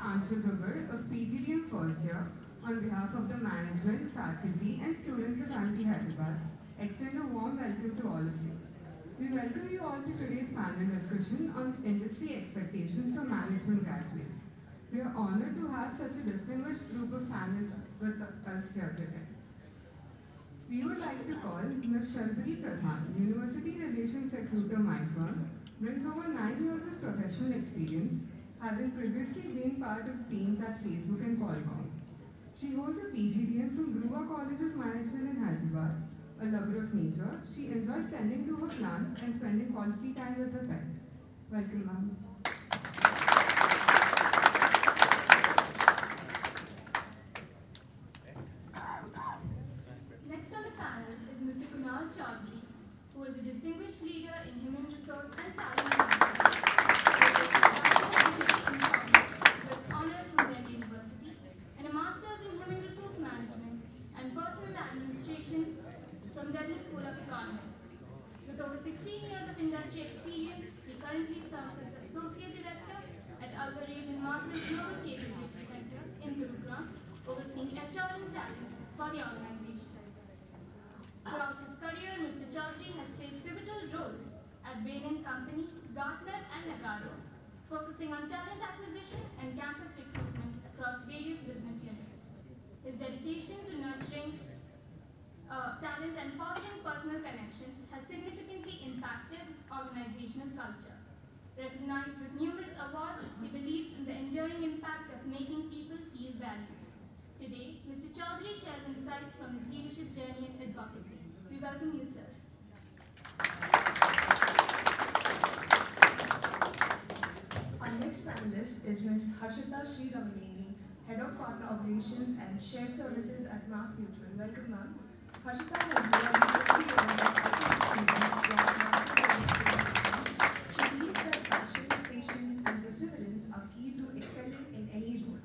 Anshul Dugar of PGDM first year on behalf of the management, faculty and students of IIT Hyderabad. Extend a warm welcome to all of you. We welcome you all to today's panel discussion on industry expectations for management graduates. We are honored to have such a distinguished group of panelists with us here today. We would like to call Ms. Shalpari Pradhan, University Relations Recruiter Micron, brings over 9 years of professional experience, having previously been part of teams at Facebook and Qualcomm. She holds a PGDM from Dhruva College of Management in Hyderabad. A lover of nature, she enjoys tending to her plants and spending quality time with her pet. Welcome, ma'am. Next on the panel is Mr. Kunal Chaudhary, who is a distinguished leader in human resource and talent management, with honors from Delhi University and a master's in human resource management and personal administration from Delhi School of Economics. With over 16 years of industry experience, he currently serves as the Associate Director at Alvarez & Marsal Global Capability Center in Gurugram, overseeing HR and talent for the organization. Throughout his career, Mr. Chaudhary has played pivotal roles at Bain & Company, Gartner and Nagarro, focusing on talent acquisition and campus recruitment across various business units. His dedication to nurturing talent and fostering personal connections has significantly impacted organizational culture. Recognized with numerous awards, he believes in the enduring impact of making people feel valued. Today, Mr. Chaudhary shares insights from his leadership journey and advocacy. We welcome you, sir. Our next panelist is Ms. Harshita Sriramani, Head of Partner Operations and Shared Services at Mass Mutual. Welcome, ma'am. Harshita has led 50 years of experience across market. She believes that passion, patience, and perseverance are key to excelling in any role,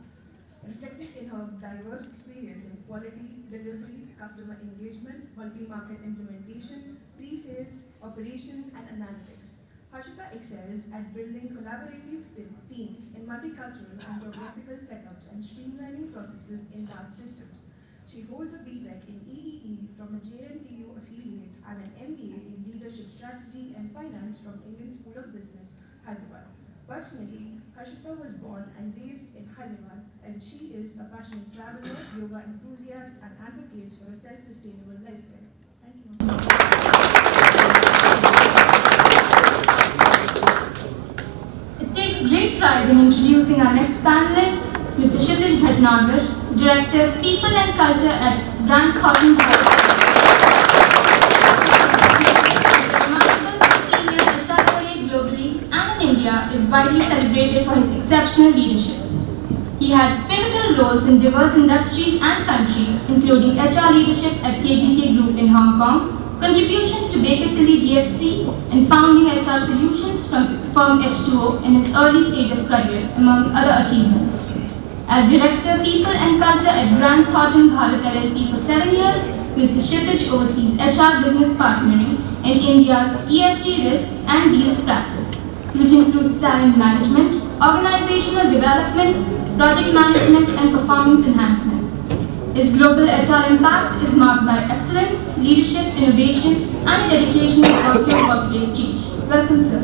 reflected in her diverse experience in quality, delivery, customer engagement, multi-market implementation, pre-sales, operations, and analytics. Harshita excels at building collaborative teams in multicultural and geographical setups and streamlining processes in large systems. She holds a BTech in EEE from a JNTU affiliate and an MBA in Leadership Strategy and Finance from Indian School of Business, Hyderabad. Personally, Harshita was born and raised in Hyderabad, and she is a passionate traveler, yoga enthusiast, and advocates for a self-sustainable lifestyle. Thank you. It takes great pride in introducing our next panelist, Mr. Kshitij Bhatnagar, Director, People and Culture at Grant Thornton College. Is widely celebrated for his exceptional leadership. He had pivotal roles in diverse industries and countries, including HR leadership at KGK Group in Hong Kong, contributions to Baker Tilly DHC, and founding HR solutions from firm H2O in his early stage of career, among other achievements. As Director, People and Culture at Grant Thornton Bharat LLP for 7 years, Mr. Kshitij oversees HR business partnering in India's ESG risk and deals practice, which includes talent management, organizational development, project management, and performance enhancement. His global HR impact is marked by excellence, leadership, innovation, and a dedication to foster workplace change. Welcome, sir.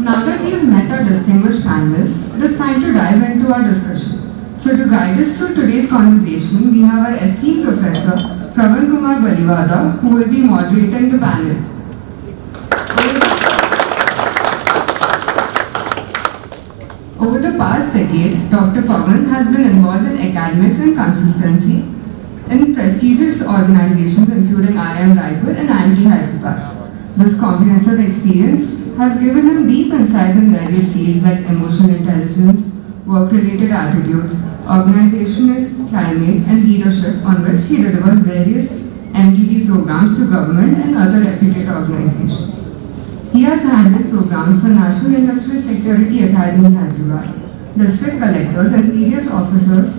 Now that we have met our distinguished panelists, it is time to dive into our discussion. So to guide us through today's conversation, we have our esteemed Professor, Pravan Kumar Balivada, who will be moderating the panel. Over the past decade, Dr. Pavan has been involved in academics and consultancy in prestigious organizations including IIM Raipur and IIT Hyderabad. This comprehensive experience has given him deep insights in various fields like emotional intelligence, work-related attitudes, organizational climate, and leadership, on which he delivers various MDD programs to government and other reputed organizations. He has handled programs for National Industrial Security Academy Hyderabad, district collectors and previous officers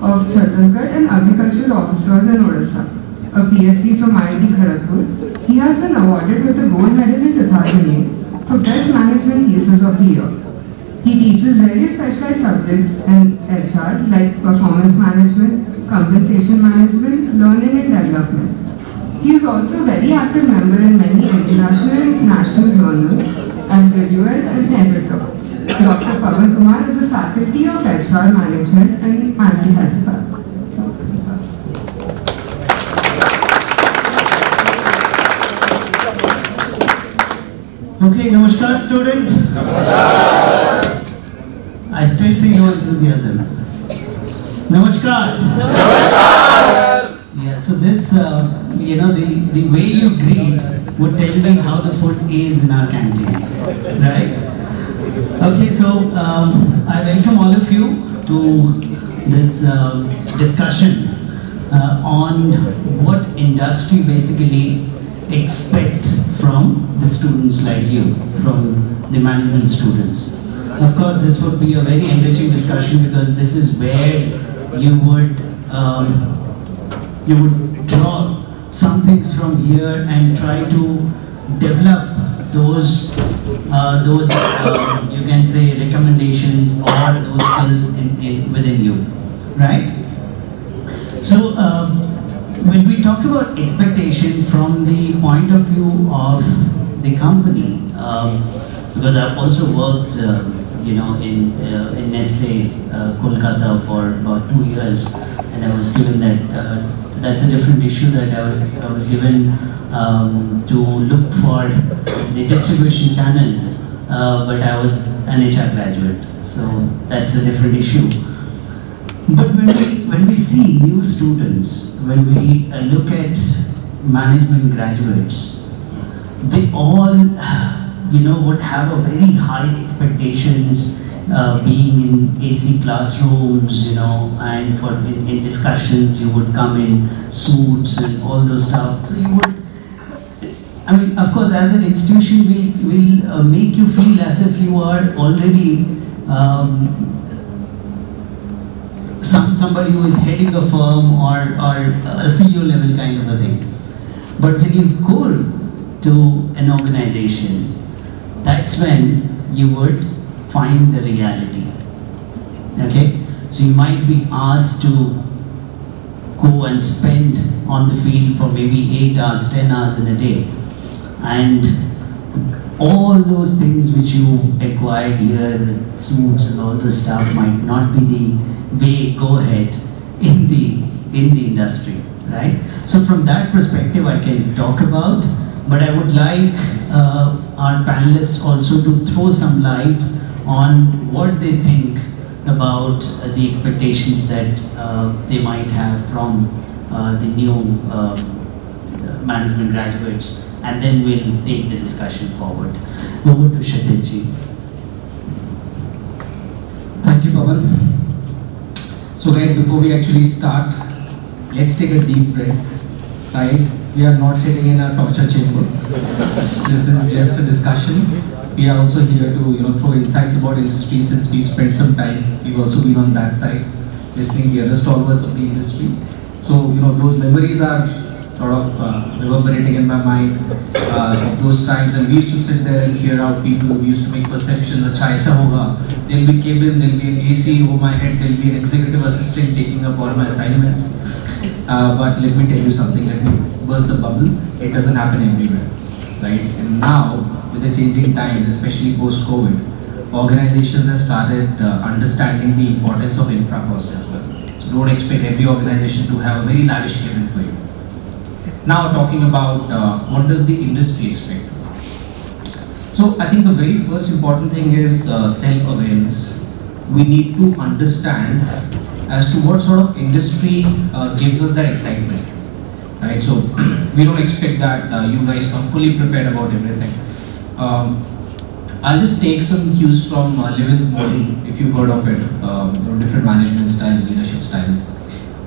of Chhattisgarh and agricultural officers in Odisha. A PhD from IIT Kharagpur, he has been awarded with the gold medal in 2008 for Best Management Cases of the Year. He teaches various specialized subjects in HR like performance management, compensation management, learning and development. He is also a very active member in many international and national journals as reviewer and editor. Dr. Pawan Kumar is a faculty of HR management in IIT Hyderabad. Okay, namaskar students. I still see no enthusiasm. Namaskar. Yeah, so this, the way you greet would tell me how the food is in our canteen, right? Okay, so I welcome all of you to this discussion on what industry basically expect from the students like you, from the management students. Of course, this would be a very enriching discussion because this is where you would draw some things from here and try to develop those you can say recommendations or those skills within you, right? So when we talk about expectation from the point of view of the company, because I've also worked in Nestle Kolkata for about 2 years, and I was given that that's a different issue that I was given to look for the distribution channel, but I was an HR graduate, so that's a different issue. But when we see new students, when we look at management graduates, they all would have a very high expectations, being in AC classrooms, and for in discussions you would come in suits and all those stuff. So you would, I mean, of course, as an institution, we'll make you feel as if you are already somebody who is heading a firm or a CEO level kind of a thing. But when you go to an organization, that's when you would find the reality. Okay? So you might be asked to go and spend on the field for maybe 8 hours, 10 hours in a day. And all those things which you acquired here with suits and all this stuff might not be the way go ahead in the industry, right? So from that perspective I can talk about, but I would like our panelists also to throw some light on what they think about the expectations that they might have from the new management graduates, and then we'll take the discussion forward. Over to Kshitij. Thank you, Pawan. So guys, before we actually start, let's take a deep breath, right? We are not sitting in a torture chamber. This is just a discussion. We are also here to throw insights about industry, since we've spent some time. We've also been on that side, listening to the other stalwarts of the industry. So those memories are sort of reverberating in my mind of those times when we used to sit there and hear out people. We used to make perceptions, acha aisa hoga. There'll be cabin, there'll be an AC over my head, there'll be an executive assistant taking up all my assignments. But let me tell you something, let me burst the bubble. It doesn't happen everywhere, right? And now, with the changing times, especially post-COVID, organizations have started understanding the importance of infra cost as well. So don't expect every organization to have a very lavish cabin for you. Now talking about what does the industry expect? So I think the very first important thing is self-awareness. We need to understand as to what sort of industry gives us that excitement, right? So we don't expect that you guys come fully prepared about everything. I'll just take some cues from Levin's model, if you've heard of it, different management styles, leadership styles.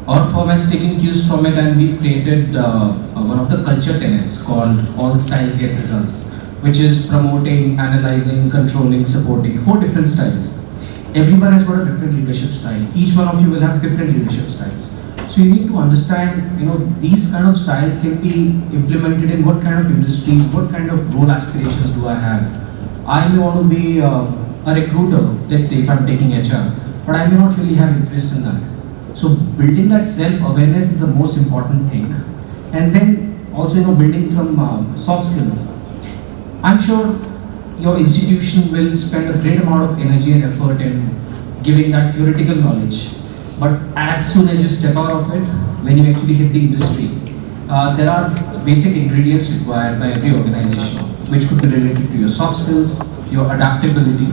Our firm has taken cues from it, and we've created one of the culture tenets called All Styles Get Results, which is promoting, analyzing, controlling, supporting, 4 different styles. Everyone has got a different leadership style. Each one of you will have different leadership styles. So you need to understand, these kind of styles can be implemented in what kind of industries, what kind of role aspirations do I have, I may want to be a recruiter, let's say if I'm taking HR, but I may not really have interest in that. So building that self-awareness is the most important thing. And then also building some soft skills. I'm sure your institution will spend a great amount of energy and effort in giving that theoretical knowledge. But as soon as you step out of it, when you actually hit the industry, there are basic ingredients required by every organization, which could be related to your soft skills, your adaptability,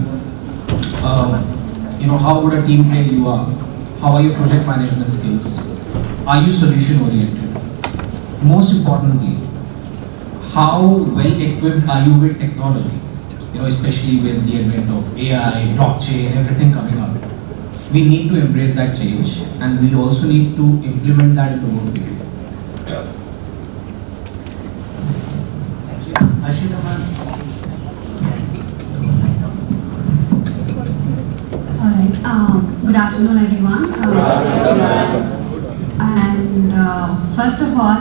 how good a team player you are, how are your project management skills, are you solution oriented? Most importantly, how well equipped are you with technology? Especially with the advent of AI, blockchain, everything coming up. We need to embrace that change, and we also need to implement that into work people. Good afternoon, everyone. First of all,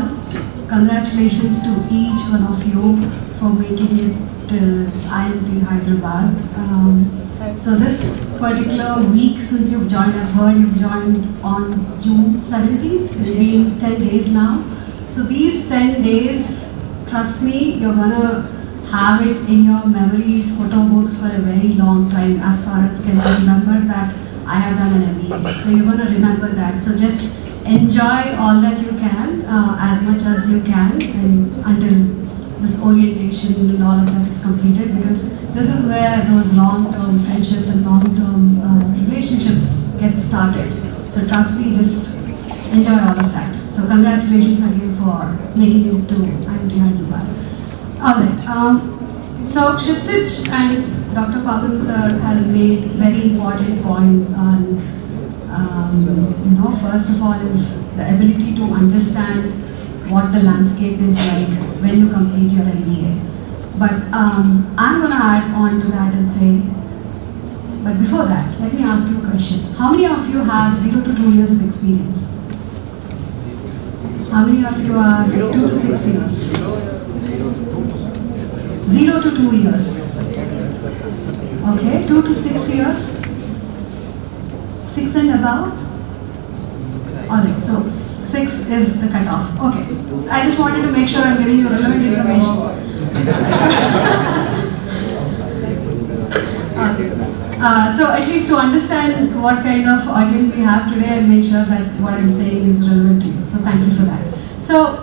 congratulations to each one of you for making it till IMT Hyderabad. So this particular week since you've joined, I've heard you've joined on June 17th. It's been 10 days now. So these 10 days, trust me, you're gonna have it in your memories, photo books for a very long time. As far as can I remember that I have done an MBA. So you're gonna remember that. So just enjoy all that you can, as much as you can, and until this orientation and all of that is completed, because this is where those long-term friendships and long-term relationships get started. So trust me, just enjoy all of that. So congratulations again for making it to IMT Hyderabad. Alright, so Kshitij and Dr. Pavan sir has made very important points on, first of all is the ability to understand what the landscape is like when you complete your MBA. But I'm going to add on to that and say, but before that, let me ask you a question. How many of you have 0 to 2 years of experience? How many of you are 2 to 6 years? 0 to 2 years. Okay, 2 to 6 years? 6 and above? Alright, so 6 is the cutoff. Okay. I just wanted to make sure I'm giving you relevant information. So at least to understand what kind of audience we have today and make sure that what I'm saying is relevant to you. So thank you for that. So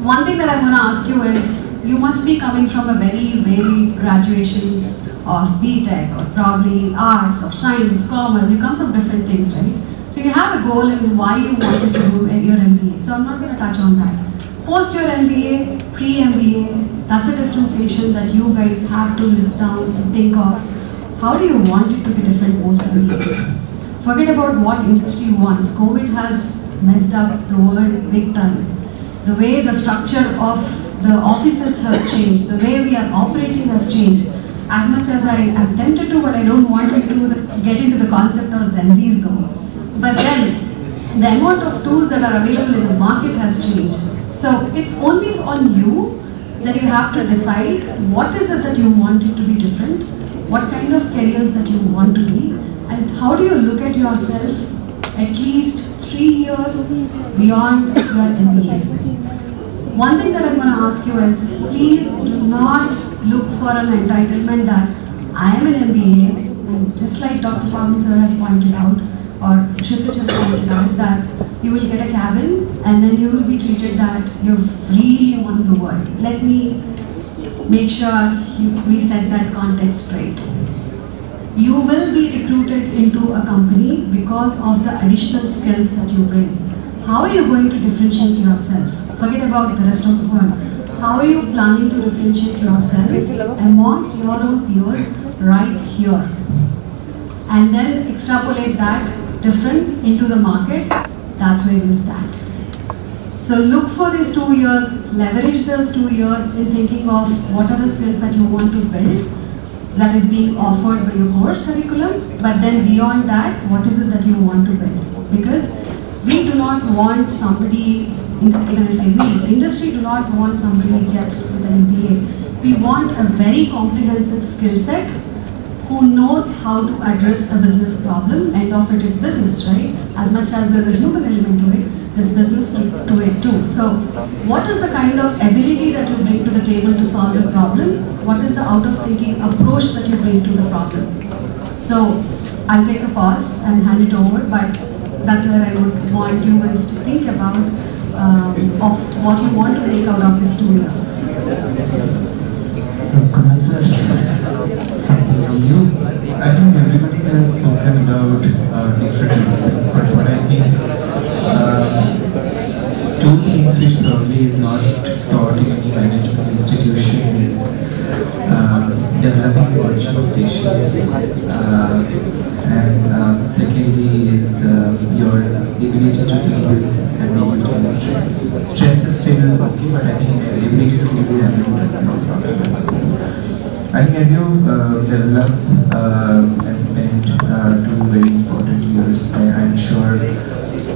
one thing that I'm going to ask you is, you must be coming from a very varied graduations of BTech or probably arts or science, commerce. You come from different things, right? So you have a goal in why you wanted to do your MBA. So I'm not going to touch on that. Post your MBA, pre-MBA, that's a differentiation that you guys have to list down and think of. How do you want it to be different post-MBA? Forget about what industry wants. COVID has messed up the world big time. The way the structure of the offices have changed, the way we are operating has changed. As much as I am tempted to, but I don't want to get into the concept of Gen Z's though. But then, the amount of tools that are available in the market has changed. So it's only on you that you have to decide what is it that you want it to be different, what kind of careers that you want to be, and how do you look at yourself at least 3 years beyond your MBA. One thing that I'm going to ask you is, please do not look for an entitlement that I am an MBA, and just like Dr. Pavan sir has pointed out, or Kshitij has pointed out, that you will get a cabin and then you will be treated that you've really won the world. Let me make sure we set that context straight. You will be recruited into a company because of the additional skills that you bring. How are you going to differentiate yourselves? Forget about the rest of the world. How are you planning to differentiate yourselves amongst your own peers right here? And then extrapolate that difference into the market. That's where you stand. So look for these 2 years, leverage those 2 years in thinking of what are the skills that you want to build that is being offered by your course curriculum, but then beyond that, what is it that you want to build? Because we do not want somebody I say we, the industry do not want somebody just with an MBA. We want a very comprehensive skill set who knows how to address a business problem. End of it, it's business, right? As much as there's a human element to it, there's business to it too. So, what is the kind of ability that you bring to the table to solve the problem? What is the out-of-thinking approach that you bring to the problem? So, I'll take a pause and hand it over, but that's where I would want you guys to think about of what you want to make out of these 2 years. So, Kamal sir, something from you? I think everybody has spoken about difference, but what I think, 2 things which probably is not taught in any management institution is developing the virtue of patience, and secondly is your ability to deal with ambiguity stress. Stress is still okay, but I think ability to deal with ambiguity is no problem. I think as you develop and spend 2 very important years, I'm sure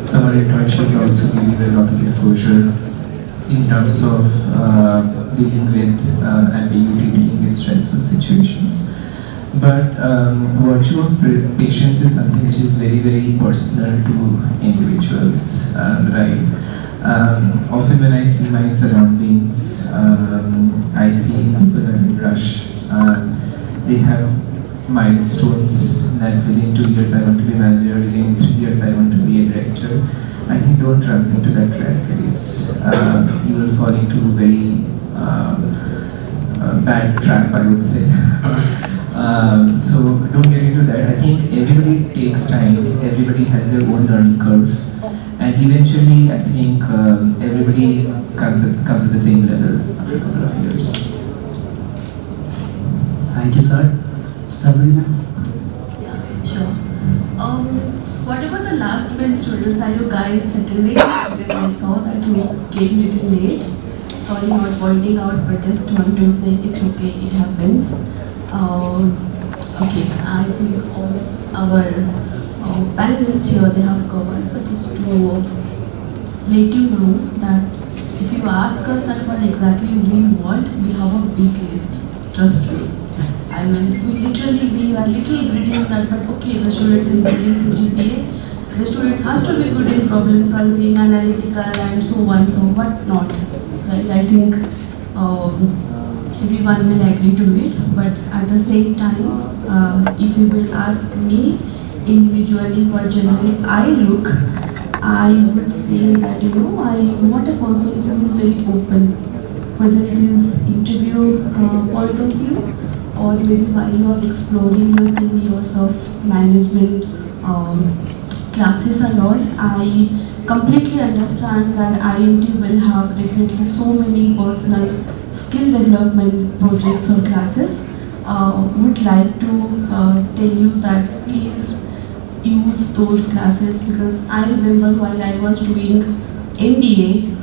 summer internship will also give you a lot of exposure in terms of dealing with ambiguity, dealing with stressful situations. But virtue of patience is something which is very, very personal to individuals, right? Often when I see my surroundings, I see people are in rush. They have milestones that within 2 years I want to be manager, within 3 years I want to be a director. I think don't run into that rat race. You will fall into a very bad trap, I would say. So don't get into that. I think everybody takes time, everybody has their own learning curve, and eventually I think everybody comes at the same level after a couple of years. Thank you, sir. Sabrina? Yeah, sure. What about the last bench students? Are you guys settling? Because I saw that you came a little late. Sorry, not pointing out, but just want to say it's okay, it happens. Okay, I think all our panelists here, they have covered, but it's to let you know that if you ask us that what exactly we want, we have a big list. Trust me. I mean, we are little reading that, but okay, the student is getting GPA, the student has to be good in problem solving, analytical, and so on, so what not, right? I think everyone will agree to it, but at the same time, if you will ask me individually what generally I look, I would say that, you know, I want a person who is very open, whether it is interview point of view, or maybe while you are exploring your 2 years of management classes and all, I completely understand that IMT will have definitely so many personal skill development projects or classes. Would like to tell you that please use those classes, because I remember while I was doing MBA,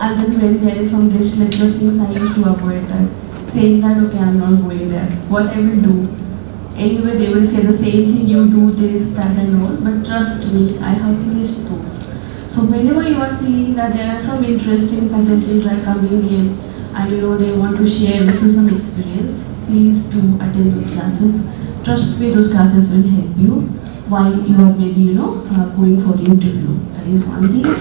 and then when there is some guest lecture things, I used to avoid that, saying that okay, I'm not going there. What I will do? Anyway, they will say the same thing, you do this, that and all, but trust me, I have missed those. So whenever you are seeing that there are some interesting faculties are coming in and you know they want to share with you some experience, please do attend those classes. Trust me, those classes will help you while you are maybe, you know, going for interview. That is one thing.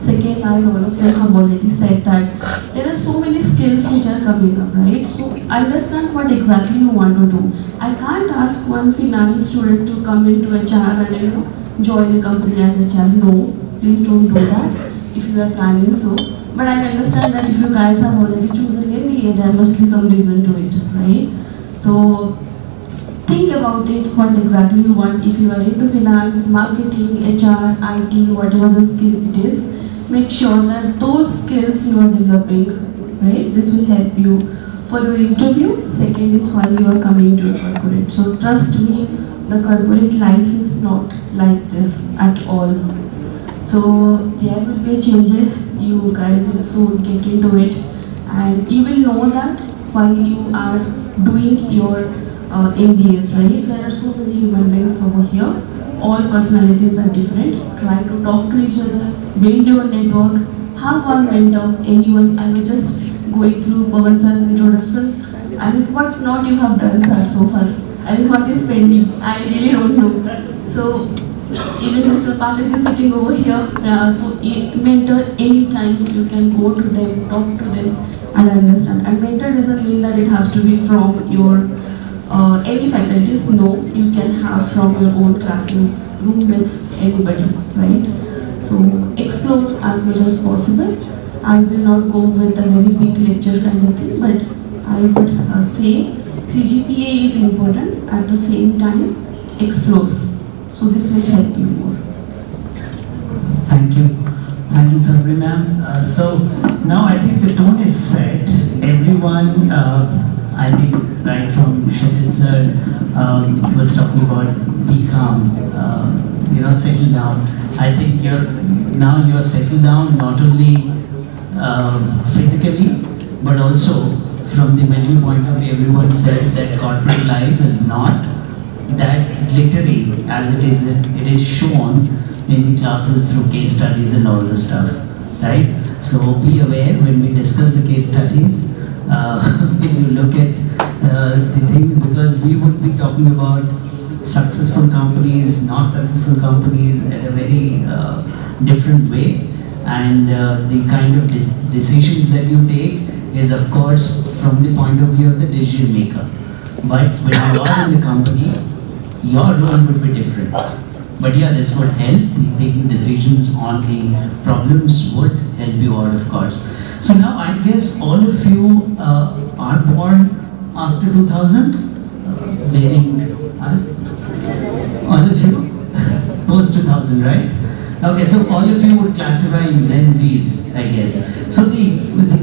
Second, as all of them have already said that there are so many skills which are coming up, right? So understand what exactly you want to do. I can't ask one finance student to come into HR and, you know, join a company as HR. No, please don't do that if you are planning so. But I understand that if you guys have already chosen MBA, there must be some reason to it, right? So think about it, what exactly you want. If you are into finance, marketing, HR, IT, whatever the skill it is, make sure that those skills you are developing, right? This will help you for your interview. Second is while you are coming to a corporate. So trust me, the corporate life is not like this at all. So there will be changes, you guys will soon get into it, and you will know that while you are doing your MBAs, right? There are so many human beings over here all personalities are different. Try to talk to each other, build your network, have one mentor, anyone. I was just going through Pawan sir's introduction. I mean, what not you have done, sir, so far? I mean, what is pending? I really don't know. So, even Mr. Patel is sitting over here, so mentor anytime, you can go to them, talk to them, and understand. And mentor doesn't mean that it has to be from your any faculties. No, you can have from your own classmates, roommates, anybody, right? So explore as much as possible. I will not go with a very big lecture kind of thing, but I would say CGPA is important. At the same time, explore. So this will help you more. Thank you. Thank you, Sabri ma'am. So now I think the tone is set. Everyone, I think right from Kshitij sir was talking about be calm, settle down. I think you're settled down not only physically, but also from the mental point of view. Everyone said that corporate life is not that glittery as it is shown in the classes through case studies and all the stuff, right? So be aware when we discuss the case studies, when you look at the things, because we would be talking about successful companies, not successful companies at a very different way, and the kind of decisions that you take is of course from the point of view of the decision maker. But when you are in the company, your role would be different. But yeah, this would help. Taking decisions on the problems would help you out, of course. So now I guess all of you are born after 2000, bearing us. All of you post 2000, right? Okay, so all of you would classify in Gen Zs, I guess. So the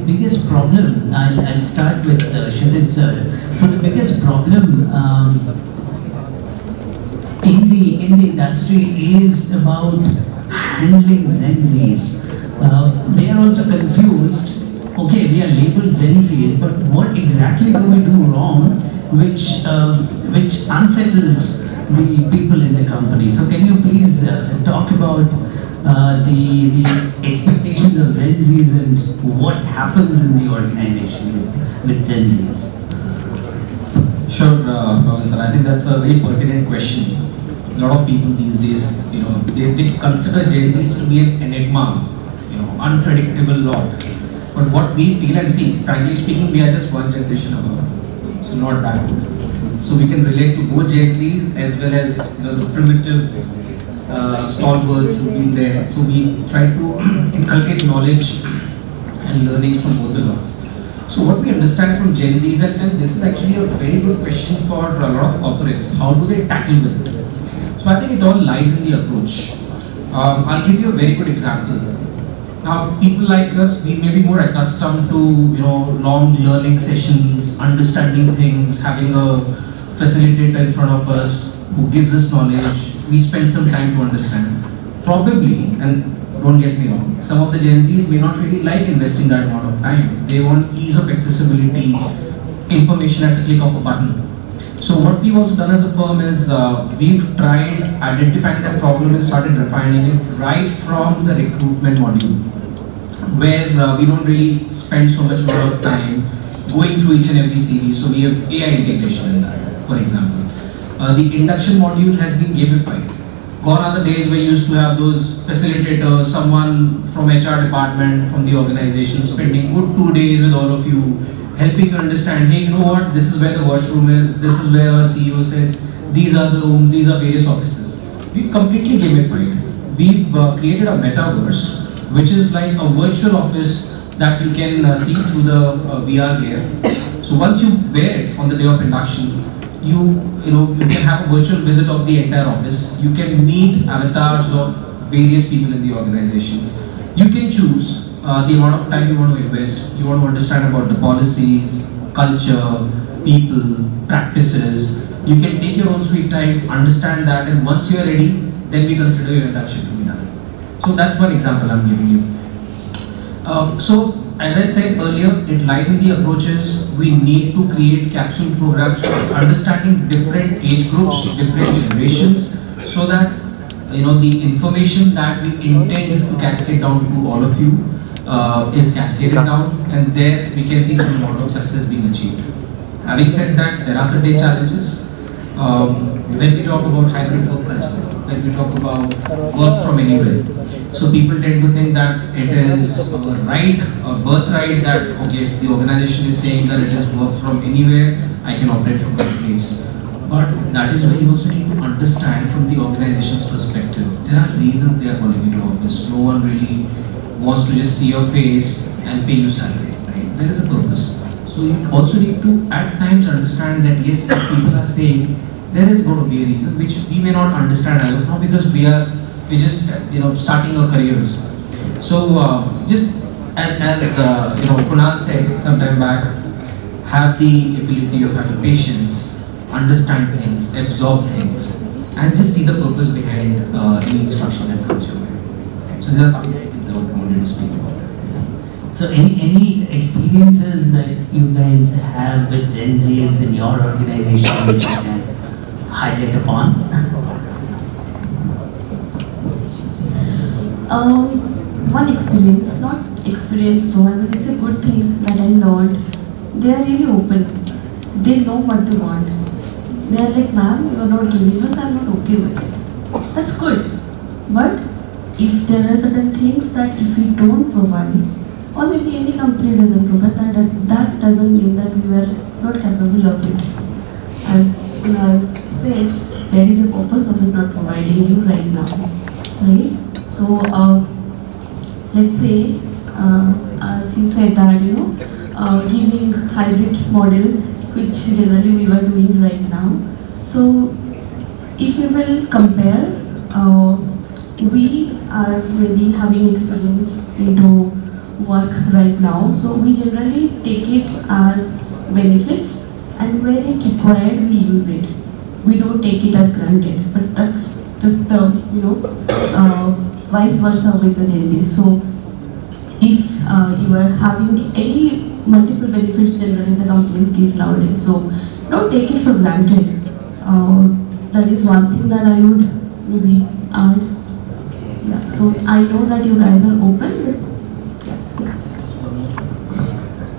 biggest problem, I'll start with Kshitij sir. So the biggest problem in the industry is about handling Gen Zs. They are also confused. Okay, we are labeled Gen Zs, but what exactly do we do wrong, which unsettles the people in the company? So can you please talk about the expectations of Gen Zs and what happens in the organization with Gen Zs? Sure, Pawan sir. I think that's a very pertinent question. A lot of people these days, they consider Gen Zs to be an enigma, unpredictable lot. But what we feel, and see, frankly speaking, we are just one generation above, so not that good. So we can relate to both Gen Zs as well as the primitive stalwarts who've been there. So we try to inculcate knowledge and learning from both the lots. So what we understand from Gen Zs, and this is actually a very good question for a lot of corporates, how do they tackle with it? So I think it all lies in the approach. I'll give you a very good example. Now, people like us, we may be more accustomed to long learning sessions, understanding things, having a facilitator in front of us who gives us knowledge. We spend some time to understand. Probably, and don't get me wrong, some of the Gen Zs may not really like investing that amount of time. They want ease of accessibility, information at the click of a button. So what we've also done as a firm is we've tried identifying that problem and started refining it right from the recruitment module, where we don't really spend so much amount of time going through each and every CV. So we have AI integration in that, for example. The induction module has been gamified. Gone are the days where you used to have those facilitators, someone from HR department, from the organization, spending good 2 days with all of you, helping you understand, hey, you know what, this is where the washroom is, this is where our CEO sits, these are the rooms, these are various offices. We've completely gamified. We've created a metaverse, which is like a virtual office that you can see through the VR gear. So once you wear it on the day of induction, you can have a virtual visit of the entire office. You can meet avatars of various people in the organizations. You can choose the amount of time you want to invest. You want to understand about the policies, culture, people, practices. You can take your own sweet time, understand that, and once you are ready, then we consider your induction to be done. So that's one example I'm giving you. So as I said earlier, it lies in the approaches. We need to create capsule programs for understanding different age groups, different generations, so that the information that we intend to cascade down to all of you is cascaded down, and there we can see some amount of success being achieved. Having said that, there are certain challenges. When we talk about hybrid work culture, when we talk about work from anywhere, so people tend to think that it is a right, a birthright, that okay, if the organization is saying that it is work from anywhere, I can operate from my place. But that is where you also need to understand from the organization's perspective. There are reasons they are calling you to office. No one really wants to just see your face and pay you salary, right? There is a purpose. So you also need to at times understand that yes, if people are saying, there is going to be a reason which we may not understand as of now, because we're just starting our careers. So just as Kunal said some time back, have the ability or have the patience, understand things, absorb things, and just see the purpose behind the instruction that comes your way. So these are the things that I wanted to speak about. So any experiences that you guys have with Gen Zs in your organization which you can highlight upon? One experience, not experience, no, I mean, it's a good thing that I learned. They are really open. They know what they want. They are like, ma'am, you are not giving us, I'm not okay with it. That's good. But if there are certain things that if we don't provide, or maybe any company doesn't provide, that doesn't mean that we were not capable of it. As said, there is a purpose of it not providing you right now, right? So let's say, as he said that giving hybrid model, which generally we were doing right now. So if we will compare, we as maybe having experience into work right now, so we generally take it as benefits, and where it required we use it. We don't take it as granted, but that's just the vice versa with the changes. So if you are having any multiple benefits generally the companies give nowadays, so don't take it for granted. That is one thing that I would maybe add. Yeah, so I know that you guys are open.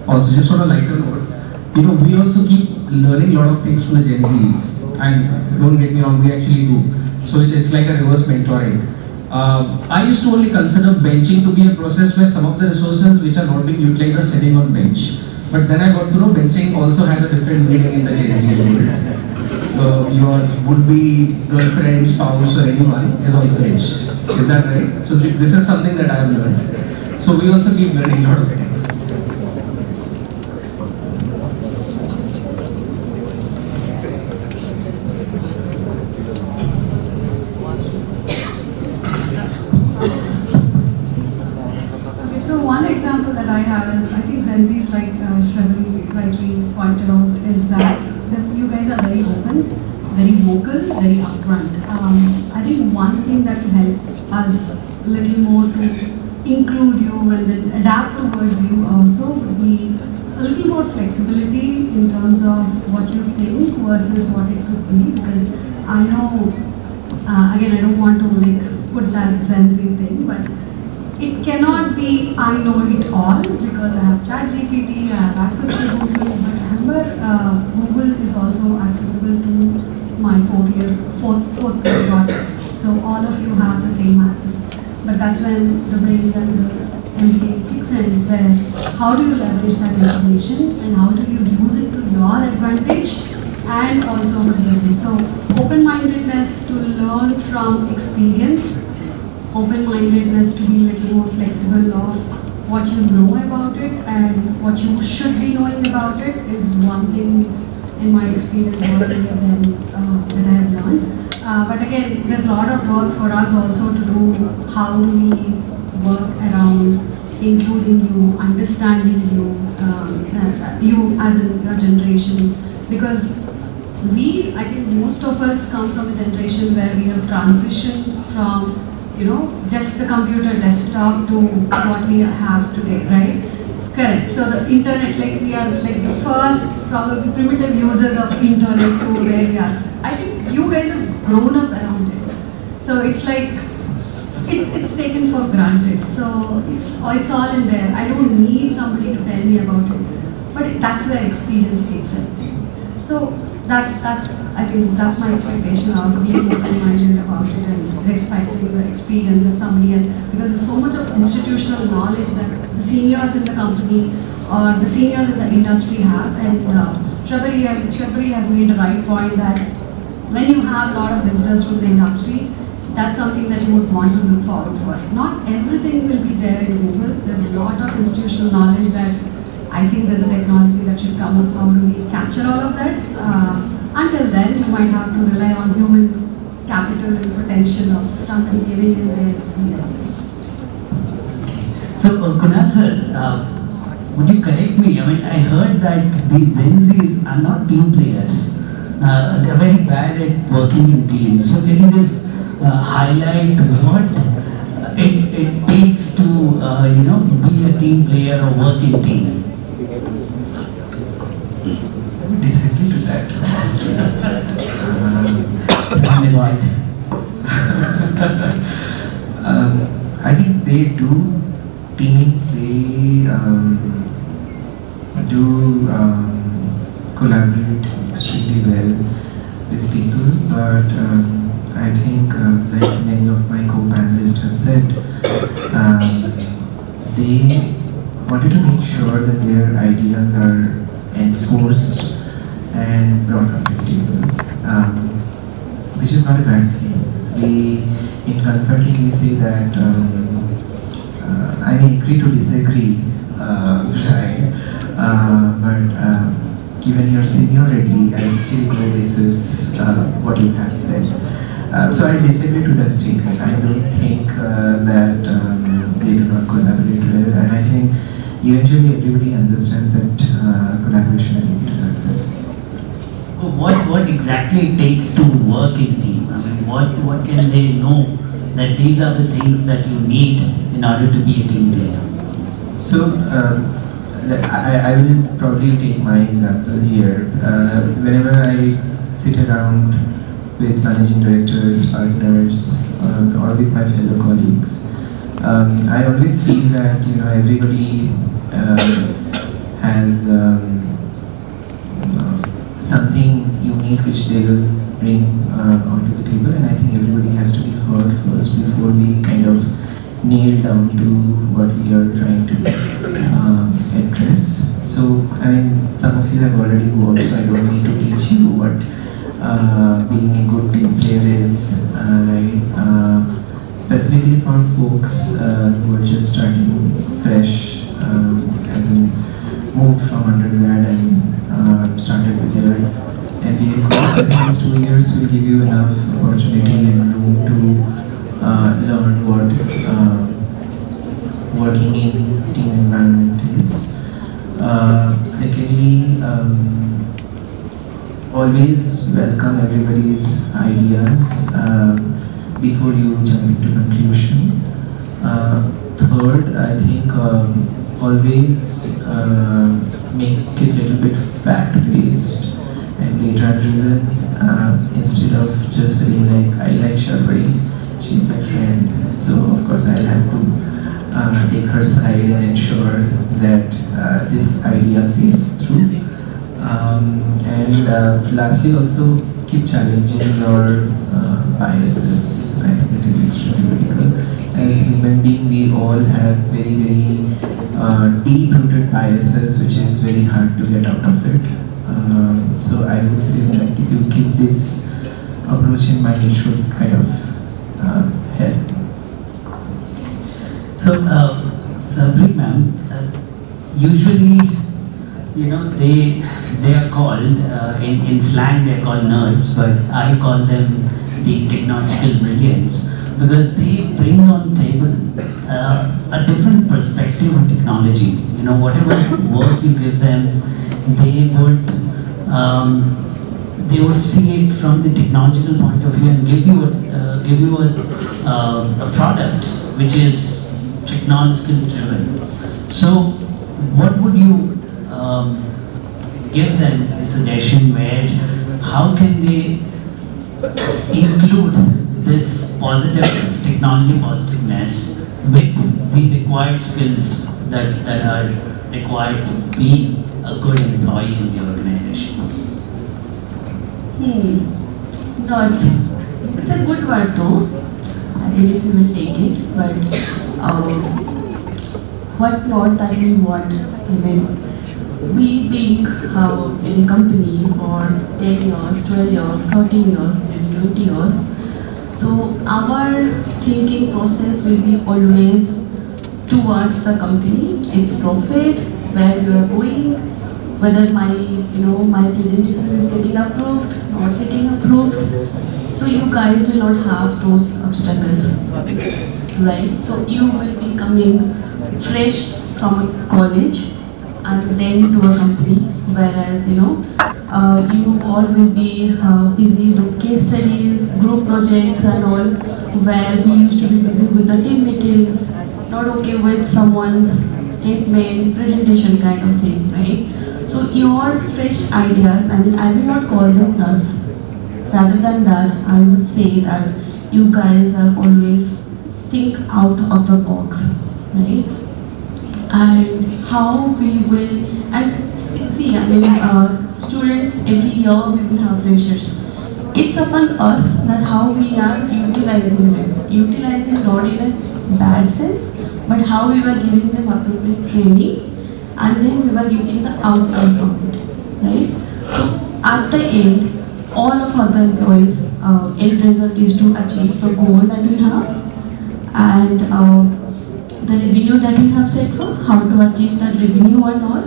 Also, just on a lighter note, we also keep learning a lot of things from the Gen Zs, and don't get me wrong, we actually do. So it's like a reverse mentoring. I used to only consider benching to be a process where some of the resources which are not being utilized are sitting on bench. But then I got to know benching also has a different meaning in the Gen Z's world. Your would-be girlfriend, spouse, or anyone is on the bench. Is that right? So this is something that I have learned. So we also keep learning a lot of things. So one example that I have is, I think Gen Z's, like Shravani rightly pointed out, is that you guys are very open, very vocal, very upfront. I think one thing that will help us a little more to include you and then adapt towards you also would be a little more flexibility in terms of what you think versus what it could be, because I know, again, I don't want to put that Gen Z thing, but it cannot be I know it all because I have ChatGPT, I have access to Google, but remember Google is also accessible to my fourth grade daughter. So all of you have the same access. But that's when the brain and the MBA kicks in, where how do you leverage that information and how do you use it to your advantage and also for business. So open-mindedness to learn from experience, open-mindedness to be a little more flexible of what you know about it and what you should be knowing about it is one thing in my experience that I have learned. But again, there's a lot of work for us also to do. How do we work around including you, understanding you, you as in your generation? Because I think most of us come from a generation where we have transitioned from just the computer desktop to what we have today, right? Correct. So the internet, we are the first probably primitive users of internet to where we are. I think you guys have grown up around it. So it's like, it's taken for granted. So it's all in there. I don't need somebody to tell me about it. But that's where experience kicks in. So I think that's my expectation of being open-minded about it and respecting the experience that somebody has, because there's so much of institutional knowledge that the seniors in the company or the seniors in the industry have, and Shabari has made a right point that when you have a lot of visitors from the industry, that's something that you would want to look forward for. Not everything will be there in Google. There's a lot of institutional knowledge that I think there's a technology that should come up. How do we capture all of that? Until then, you might have to rely on human capital and potential of somebody giving in their experiences. So, Kunal sir, would you correct me? I mean, I heard that these Gen Zs are not team players. They're very bad at working in teams. So, can you just highlight what it takes to, be a team player or work in team? Disagree to that. I think they do teaming, they do collaborate extremely well with people, but I think like many of my co-panelists have said, they wanted to make sure that their ideas are enforced and brought up to the table, which is not a bad thing. In consulting, we say that I may agree to disagree, right? But given your seniority, I still go this is what you have said. So I disagree to that statement. I don't think that they do not collaborate well, and I think eventually everybody understands that collaboration is the key to success. What exactly it takes to work in team? I mean, what can they know that these are the things that you need in order to be a team player? So I will probably take my example here. Whenever I sit around with managing directors, partners, or with my fellow colleagues, I always feel that everybody has something unique which they will bring onto the table, and I think everybody has to be heard first before we kind of nail down to what we are trying to address. So, I mean, some of you have already worked, so I don't need to teach you what being a good team player is, right? Specifically for folks who are just starting fresh, as in moved from undergrad and started with their MBA course. I think these 2 years will give you enough opportunity and room to learn what working in team environment is. Secondly, always welcome everybody's ideas before you jump into conclusion. Third, I think always make it a little bit fact-based and data-driven instead of just feeling like I like Shabari, she's my friend, so of course I'll have to take her side and ensure that this idea sees through. And lastly, also keep challenging your biases. I think that is extremely critical. As human beings, we all have very, very deep-rooted biases, which is very hard to get out of it. So I would say that if you keep this approach in mind, it should kind of help. So, Sabri ma'am, usually, they are called, in slang they are called nerds, but I call them the technological brilliance, because they bring on table a different perspective on technology. Whatever work you give them, they would see it from the technological point of view and give you a product which is technological driven. So, what would you give them the suggestion where how can they include this positiveness, technology positiveness, with the required skills that are required to be a good employee in the organization? No, it's a good word though. I believe you will take it, but what not that we want? I mean, we being in a company for 10 years, 12 years, 13 years, maybe 20 years. So our thinking process will be always towards the company, its profit, where you are going, whether my presentation is getting approved, not getting approved. So you guys will not have those obstacles, right? So you will be coming fresh from college and then to a company, whereas you all will be busy with case studies, group projects and all, where we used to be busy with the team meetings, not okay with someone's statement, presentation kind of thing, right? So your fresh ideas, I mean, I will not call them nuts. Rather than that, I would say that you guys are always think out of the box, right? And how we will, and see, I mean, students every year we will have freshers. It's upon us that how we are utilizing them. Utilizing not in a bad sense, but how we were giving them appropriate training and then we were getting the outcome from it, right? So at the end, all of our employees' end result is to achieve the goal that we have and the revenue that we have set for, how to achieve that revenue and all.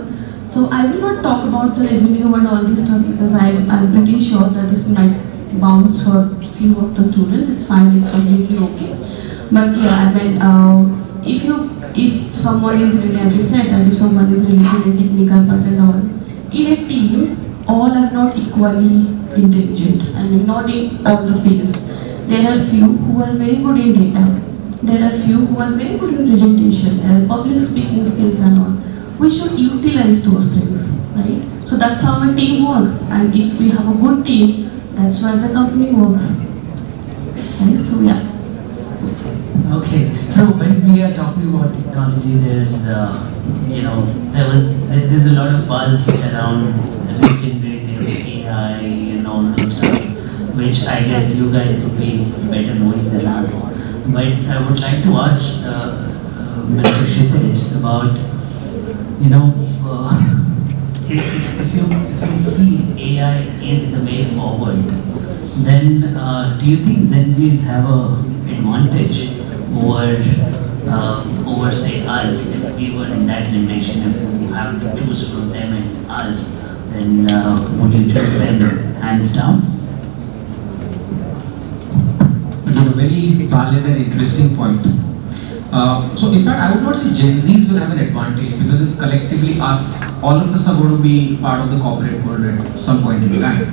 So I will not talk about the revenue and all this stuff because I'm pretty sure that this might bounce for few of the students. It's fine, it's completely okay. But yeah, I mean, if someone is really, as you said, that if someone is really good in technical part and all, in a team, all are not equally intelligent. I mean, not in all the fields. There are few who are very good in data. There are few who are very good in presentation. There are public speaking skills and all. We should utilize those things, right? So that's how a team works. And if we have a good team, that's why the company works. Right? So yeah. Okay, so when we are talking about technology, there's there's a lot of buzz around regenerative AI and all those stuff, which I guess you guys would be better knowing than us. But I would like to ask Mr. Kshitij about, if you feel AI is the way forward, then do you think Gen Zs have an advantage over say us? If we were in that generation, if you have to choose from them and us, then would you choose them hands down? Again, a very valid and interesting point. So in fact, I would not say Gen Zs will have an advantage because it's collectively us. All of us are going to be part of the corporate world at some point in time.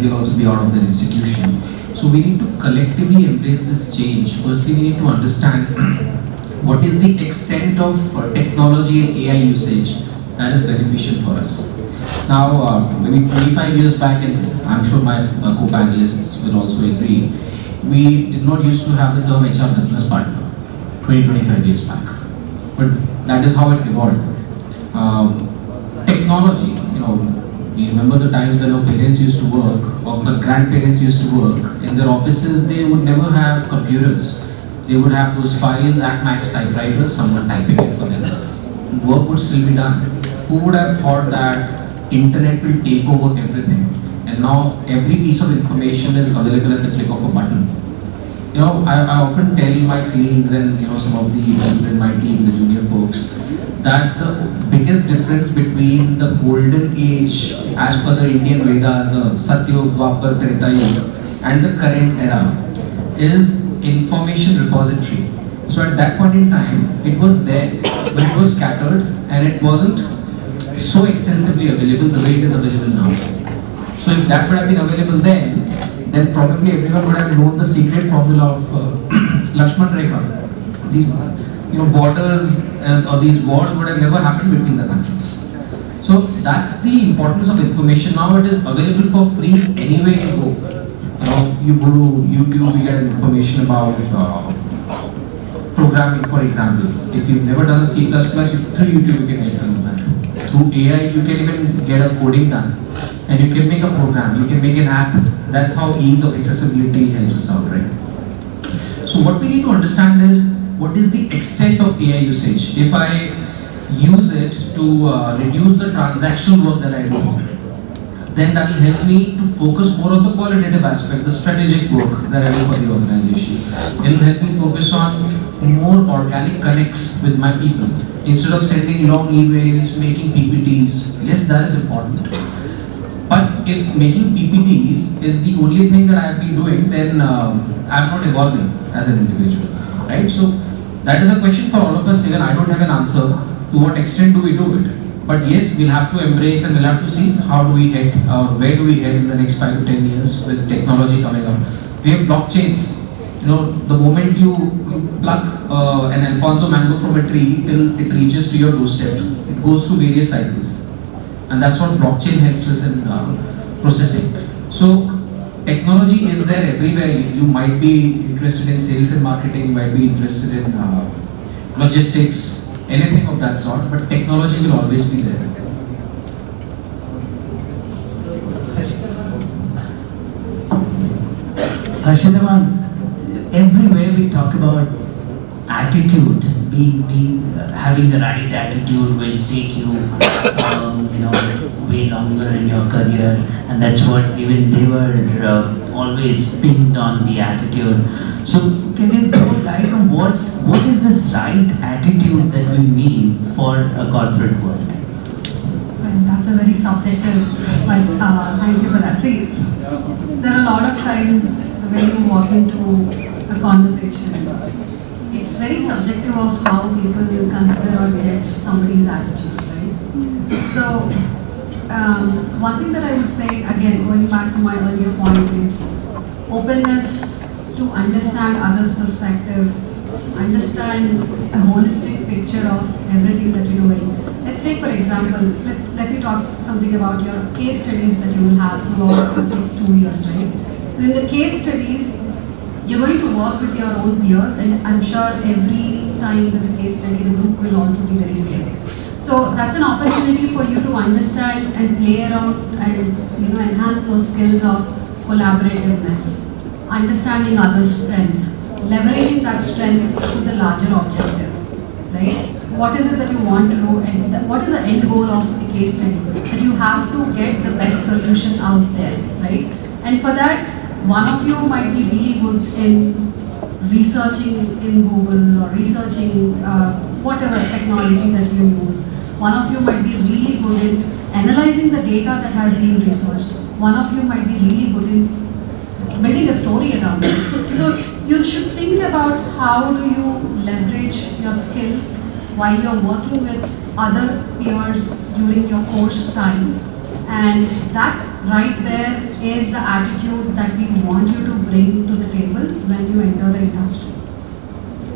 We'll also be out of the institution. So we need to collectively embrace this change. Firstly, we need to understand what is the extent of technology and AI usage that is beneficial for us. Now, maybe 25 years back, and I'm sure my co-panelists will also agree, we did not used to have the term HR business partner 20-25 years back. But that is how it evolved. Technology, we remember the times when our parents used to work, or the grandparents used to work. In their offices, they would never have computers. They would have those files, at max typewriters, someone typing it for them. Work would still be done. Who would have thought that internet will take over everything? And now every piece of information is available at the click of a button. I often tell my colleagues and some of the people in my team, the junior folks, that the biggest difference between the golden age, as per the Indian Vedas, the Satya, Dwapar, Treta Yuga, and the current era, is information repository. So at that point in time, it was there, but it was scattered, and it wasn't so extensively available the way it is available now. So if that would have been available then probably everyone would have known the secret formula of Lakshman Rekha. These borders or these wars would have never happened between the countries. So that's the importance of information. Now it is available for free anywhere you go. you go to YouTube, you get information about programming, for example. If you've never done a C++, through YouTube you can get to know that. Through AI, you can even get a coding done, and you can make a program, you can make an app. That's how ease of accessibility helps us out, right? So what we need to understand is, what is the extent of AI usage? If I use it to reduce the transactional work that I do, then that will help me to focus more on the qualitative aspect, the strategic work that I do for the organization. It will help me focus on more organic connects with my people. Instead of sending long emails, making PPTs, yes, that is important. But if making PPTs is the only thing that I have been doing, then I'm not evolving as an individual, right? So that is a question for all of us. Even I don't have an answer. To what extent do we do it? But yes, we'll have to embrace and we'll have to see how do we head, where do we head in the next 5 to 10 years with technology coming up. We have blockchains. The moment you pluck an Alfonso mango from a tree till it reaches to your doorstep, it goes through various cycles. And that's what blockchain helps us in processing. So technology is there everywhere. You might be interested in sales and marketing, you might be interested in logistics, anything of that sort, but technology will always be there. Harshitaman, everywhere we talk about attitude, having the right attitude will take you, way longer in your career, and that's what even they were always pinned on the attitude. So can you throw light on what is this right attitude that we mean for a corporate world? Well, that's a very subjective, but thank you for that. See, there are a lot of times the way you walk into a conversation, it's very subjective of how people consider or judge somebody's attitude, right? So, one thing that I would say, again, going back to my earlier point, is openness to understand others' perspective, understand a holistic picture of everything that you're doing. Let's take, for example, let me talk something about your case studies that you will have throughout the next 2 years, right? So in the case studies, you're going to work with your own peers, and I'm sure every time there's a case study, the group will also be very different. So that's an opportunity for you to understand and play around and enhance those skills of collaborativeness, understanding others' strength, leveraging that strength to the larger objective, right? What is it that you want to do, and what is the end goal of a case study? That you have to get the best solution out there, right? And for that, one of you might be really good in researching in Google or researching whatever technology that you use. One of you might be really good in analyzing the data that has been researched. One of you might be really good in building a story around it. So you should think about how do you leverage your skills while you're working with other peers during your course time. And that right there is the attitude that we want you to bring to the table when you enter the industry.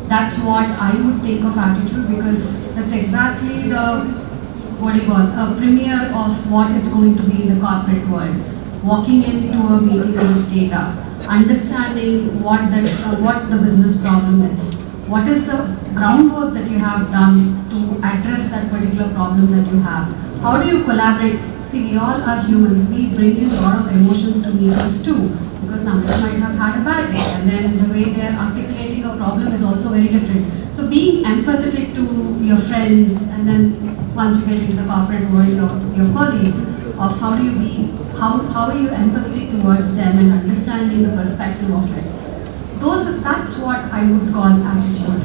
That's what I would think of attitude, because that's exactly the, a premiere of what it's going to be in the corporate world. Walking into a meeting with data, understanding what the business problem is. What is the groundwork that you have done to address that particular problem that you have? How do you collaborate? See, we all are humans. We bring in a lot of emotions to meetings too, because somebody might have had a bad day, and then the way they're articulating a problem is also very different. So being empathetic to your friends, and then once you get into the corporate world, your colleagues, of how are you empathetic towards them and understanding the perspective of it. That's what I would call attitude.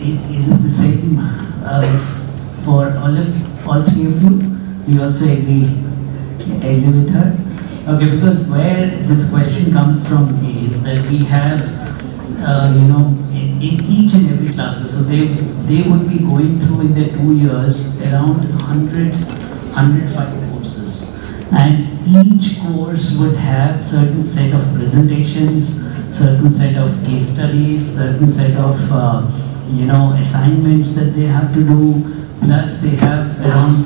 Is it the same for all three of you? Do you also agree with her? Okay, because where this question comes from is that we have, in each and every classes, so they would be going through in their 2 years around 105 courses, and each course would have certain set of presentations, certain set of case studies, certain set of assignments that they have to do. Plus they have around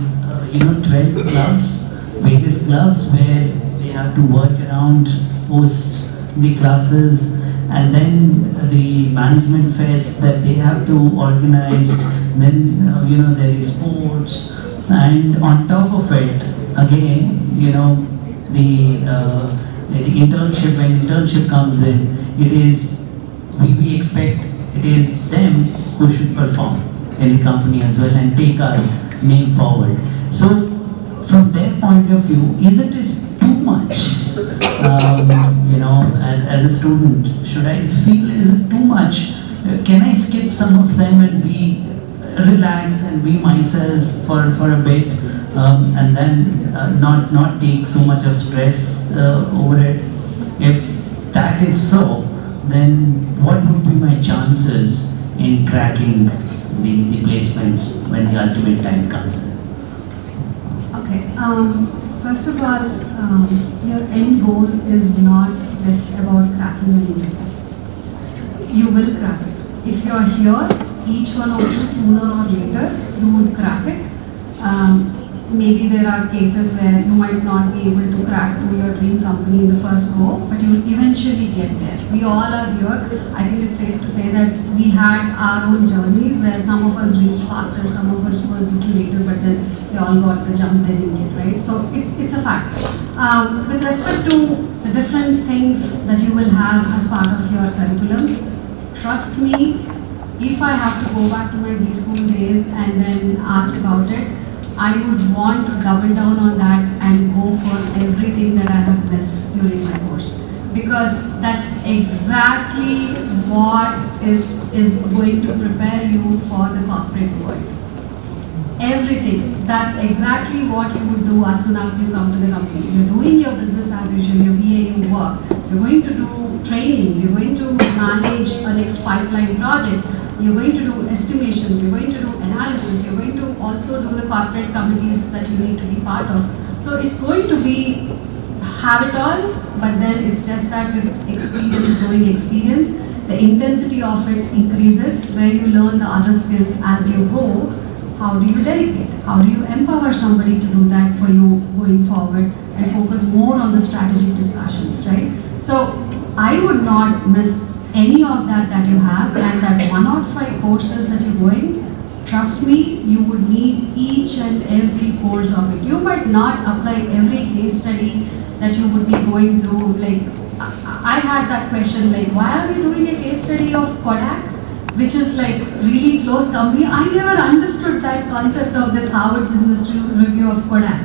12 clubs, various clubs where they have to work around post the classes, and then the management fest that they have to organize. Then there is sports, and on top of it, again, the internship, when internship comes in, it is we expect it is them who should perform in the company as well and take our name forward. So from their point of view, isn't it too much? As a student, should I feel it is too much? Can I skip some of them and be relax and be myself for a bit, and then not take so much of stress over it? If that is so, then what would be my chances in cracking the placements when the ultimate time comes in? Okay. First of all, your end goal is not just about cracking an interview. You will crack it. If you are here, each one of you, sooner or later, you would crack it. Maybe there are cases where you might not be able to crack to your dream company in the first go, but you will eventually get there. We all are here. I think it's safe to say that we had our own journeys where some of us reached faster, some of us was a little later, but then they all got the jump they needed, right? So it's a fact. With respect to the different things that you will have as part of your curriculum, trust me, if I have to go back to my B-School days and then ask about it, I would want to double down on that and go for everything that I have missed during my course. Because that's exactly what is going to prepare you for the corporate world. Everything. That's exactly what you would do as soon as you come to the company. You're doing your business as usual, your BAU work. You're going to do trainings, you're going to manage a next pipeline project, you're going to do estimations, you're going to do analysis, you're going to also do the corporate committees that you need to be part of. So it's going to be have it all, but then it's just that with experience, growing experience, the intensity of it increases, where you learn the other skills as you go. How do you delegate? How do you empower somebody to do that for you going forward and focus more on the strategic discussions, right? So I would not miss any of that you have, and that 1 or 5 courses that you're going, trust me, you would need each and every course of it. You might not apply every case study that you would be going through. Like, I had that question, like, why are we doing a case study of Kodak, which is like really close company? I never understood that concept of this Harvard Business Review of Kodak.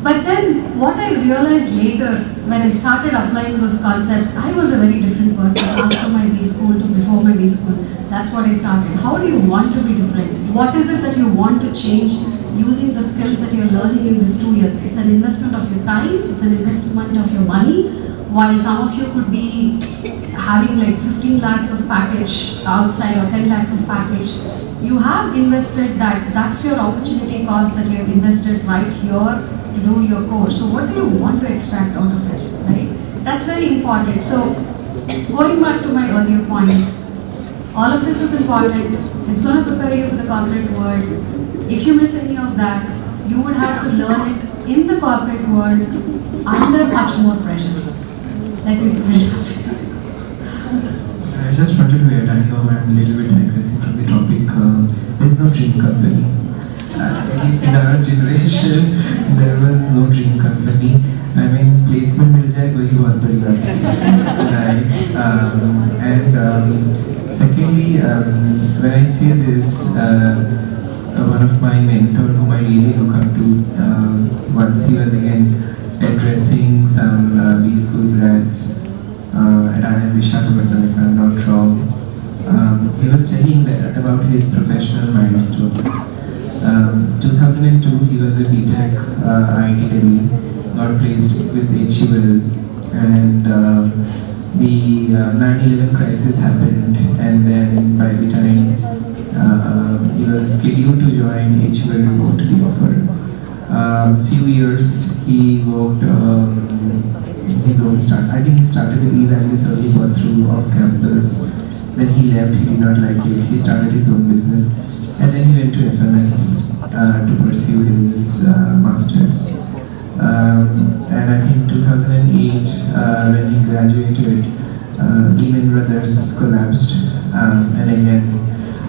But then what I realized later, when I started applying those concepts, I was a very different person after my B school to before my B school. That's what I started. How do you want to be different? What is it that you want to change using the skills that you're learning in these 2 years? It's an investment of your time, it's an investment of your money. While some of you could be having like 15 lakhs of package outside or 10 lakhs of package, you have invested that. That's your opportunity cost that you have invested right here to do your course. So what do you want to extract out of it, right? That's very important. So going back to my earlier point, all of this is important. It's going to prepare you for the corporate world. If you miss any of that, you would have to learn it in the corporate world under much more pressure. Let me put it that way. I just wanted to add, I know I'm a little bit digressing from the topic. There's no dream company. At least in our generation, there was no dream company. I mean, placement मिल जाए कोई बहुत बड़ी बात है, right? And secondly, when I say this, one of my mentors whom I really look up to, once he was again addressing some B school grads at IIM Visakhapatnam, if I'm not wrong. He was telling that about his professional milestones. 2002, he was a BTech IIT Delhi, got placed with HUL, and the 9/11 crisis happened, and then by the time he was scheduled to join, HUL revoked the offer. Few years he worked his own start. I think he started with E-Value Survey, got through off campus. Then he left, he did not like it. He started his own business. And then he went to FMS to pursue his master's. And I think 2008 when he graduated, Lehman Brothers collapsed, and again,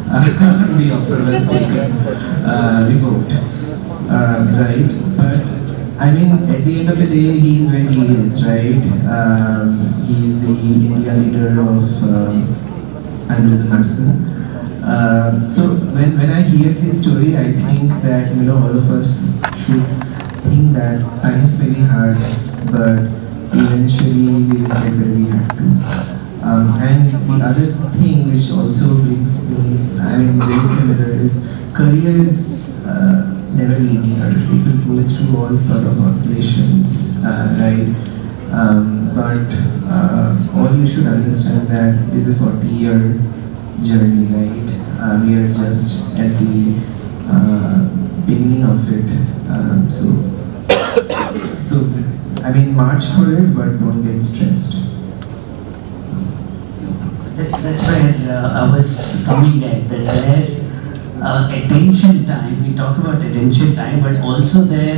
the offer was taken, revoked, right? But I mean, at the end of the day, he is where he is, right? He is the India leader of Andrews and Hudson. So when I hear his story, I think that all of us should think that times may be hard, but eventually we will get where we have to. And the other thing which also brings me, very similar is career is never linear. It will go through all sort of oscillations, right? But all you should understand that this is a 40-year journey, right? We are just at the beginning of it. So march for it, but don't get stressed. That's where I was coming at, that their attention time, we talk about attention time, but also their,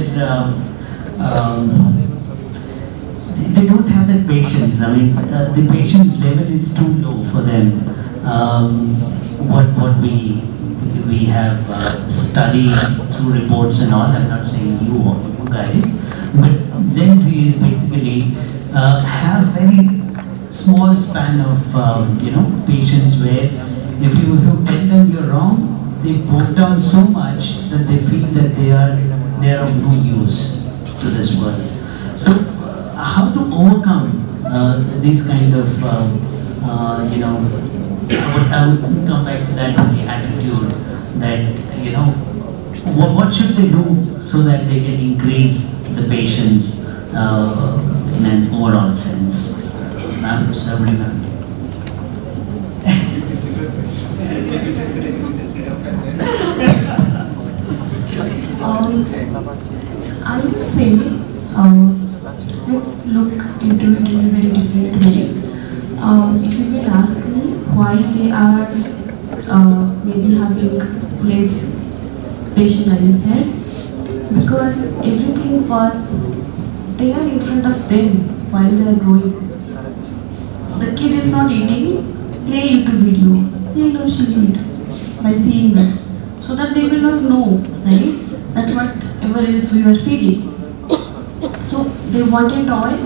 they don't have that patience. The patience level is too low for them. What we have studied through reports and all, I'm not saying you guys, but Gen Z is basically have very small span of patience, where if you tell them you're wrong, they break down so much that they feel that they are of no use to this world. So how to overcome these kind of I would come back to that attitude that what should they do so that they can increase the patience in an overall sense. Ma'am, somebody, ma'am. I would say, let's look into it in a very different way. If you will ask me why they are maybe having less patience, as you said, because everything was there in front of them while they are growing. The kid is not eating, play YouTube video. He'll know she'll eat by seeing that. So that they will not know, right, that whatever is we were feeding. So they want a toy,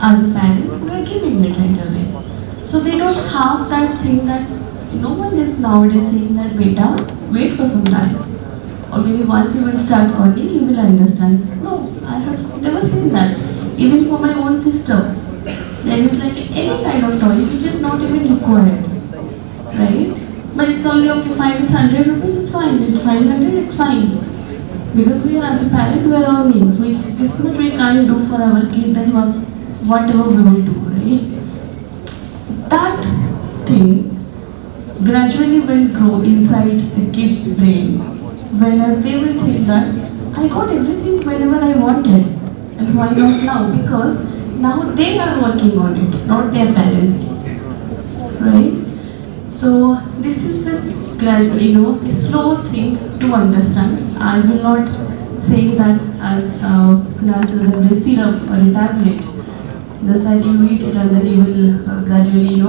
as a parent, we are giving it right away. So they don't have that thing that no one is nowadays saying that, beta, wait for some time. Or maybe once you will start earning, you will understand. No, I have never seen that. Even for my own sister. There is like any kind of toy which is not even required, right? But it's only okay, 5 is 100 rupees, it's fine. It's 500, it's fine. Because we are, as a parent, we are earning. So if this much we can't do for our kid, then whatever we will do, right? That thing gradually will grow inside a kid's brain, whereas they will think that I got everything whenever I wanted, and why not now? Because now they are working on it, not their parents, right? So this is a gradual, a slow thing to understand. I will not say that as a syrup or a tablet, just that you eat it and then you will gradually,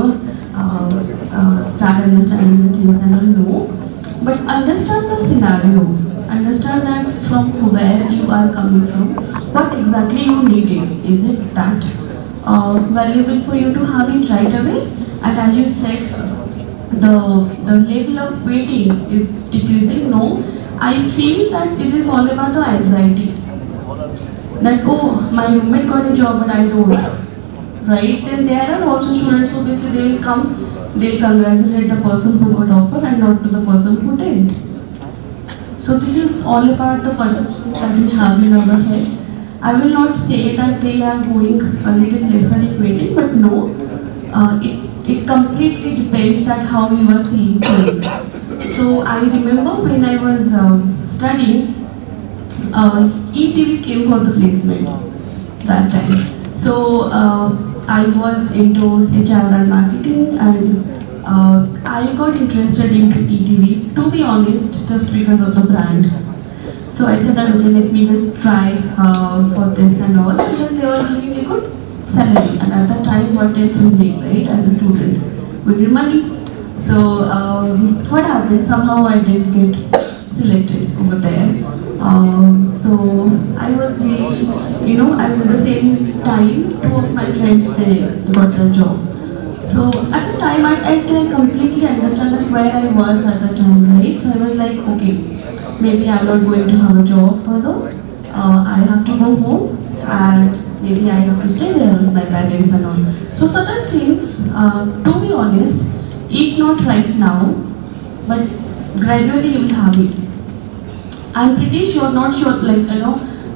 start understanding the things and all. No, but understand the scenario. Understand that from where you are coming from, what exactly you needed. Is it that valuable for you to have it right away? And as you said, the level of waiting is decreasing. No, I feel that it is all about the anxiety. That, oh, my roommate got a job but I don't. Right? Then there are also students, obviously they will come, they'll congratulate the person who got offer and not to the person who didn't. So this is all about the perception that we have in our head. I will not say that they are going a little lesser in waiting, but no, it completely depends on how you are seeing things. So I remember when I was studying, ETV came for the placement that time. So I was into HR and marketing, and I got interested into ETV, to be honest, just because of the brand. So I said that, okay, let me just try for this and all. And they were giving a good salary, and at that time, what else we need, right? As a student, we need money. So what happened? Somehow I didn't get selected over there. So I was really, at the same time, two of my friends, they got a job. So at the time, I can completely understand that where I was at the time, right? So I was like, okay, maybe I'm not going to have a job further. I have to go home, and maybe I have to stay there with my parents and all. So certain things, to be honest, if not right now, but gradually you will have it. I'm pretty sure, not sure,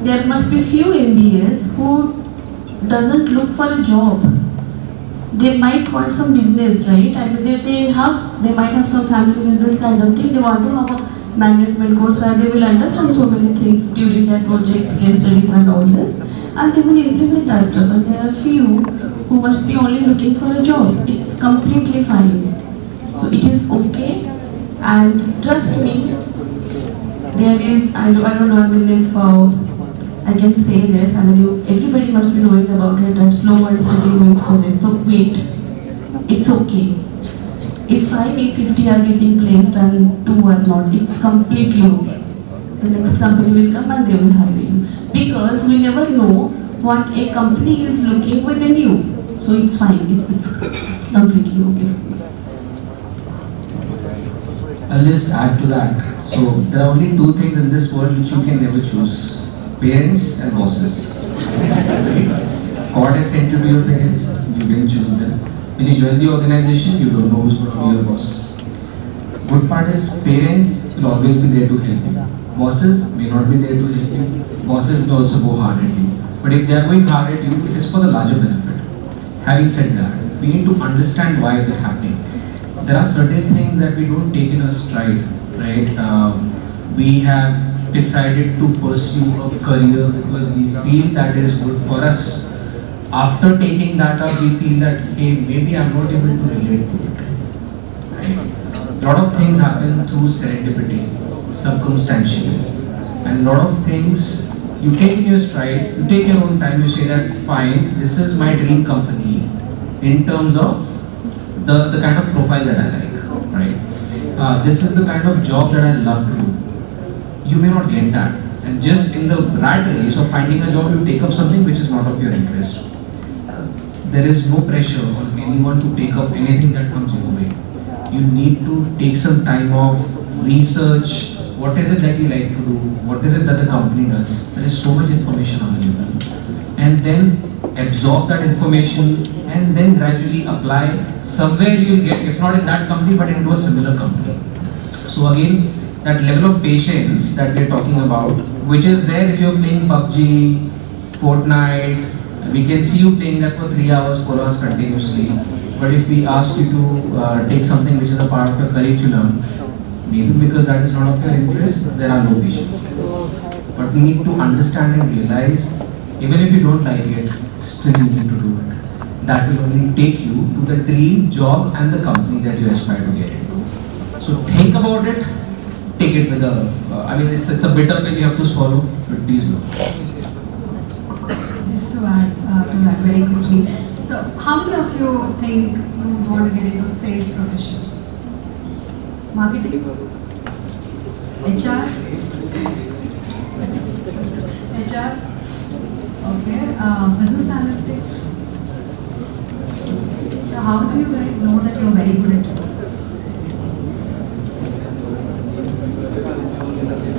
there must be few MBAs who doesn't look for a job. They might want some business, right? I mean, they might have some family business kind of thing. They want to have a management course where they will understand so many things during their projects, case studies and all this. And they will implement that stuff. And there are few who must be only looking for a job. It's completely fine. So it is okay. And trust me, there is, I don't know, I mean, if I can say this, I mean, everybody must be knowing about it, that slow and steady wins the race. So wait, it's okay. It's fine if 50 are getting placed and 2 are not. It's completely okay. The next company will come and they will hire you. Because we never know what a company is looking within you. So it's fine, it's completely okay. I'll just add to that. So there are only 2 things in this world which you can never choose: parents and bosses. God has sent you to your parents, you didn't choose them. When you join the organization, you don't know who's going to be your boss. Good part is parents will always be there to help you. Bosses may not be there to help you. Bosses will also go hard at you. But if they are going hard at you, it is for the larger benefit. Having said that, we need to understand why is it happening. There are certain things that we don't take in a stride, right? We have decided to pursue a career because we feel that is good for us. After taking that up, we feel that, hey, maybe I'm not able to relate to it. Right? A lot of things happen through serendipity, circumstantially, and a lot of things you take in your stride, you take your own time, you say that, fine, this is my dream company in terms of the kind of profile that I like, right? This is the kind of job that I love to do. You may not get that. And just in the rat race of finding a job, you take up something which is not of your interest. There is no pressure on anyone to take up anything that comes your way. You need to take some time off, research, what is it that you like to do, what is it that the company does. There is so much information available. And then absorb that information and then gradually apply. Somewhere you will get, if not in that company, but into a similar company. So again, that level of patience that we are talking about, which is there if you are playing PUBG, Fortnite, we can see you playing that for 3 hours, 4 hours continuously. But if we ask you to take something which is a part of your curriculum, maybe because that is not of your interest, there are no patience levels. But we need to understand and realize, even if you don't like it, still you need to do it. That will only take you to the dream job and the company that you aspire to get into. So think about it, take it with a, I mean it's a bitter pill you have to swallow, but please do. Just to add to that very quickly. So how many of you think you would want to get into sales profession? Marketing? HR? HR? Okay. Business analytics? So how do you guys know that you're very good at it?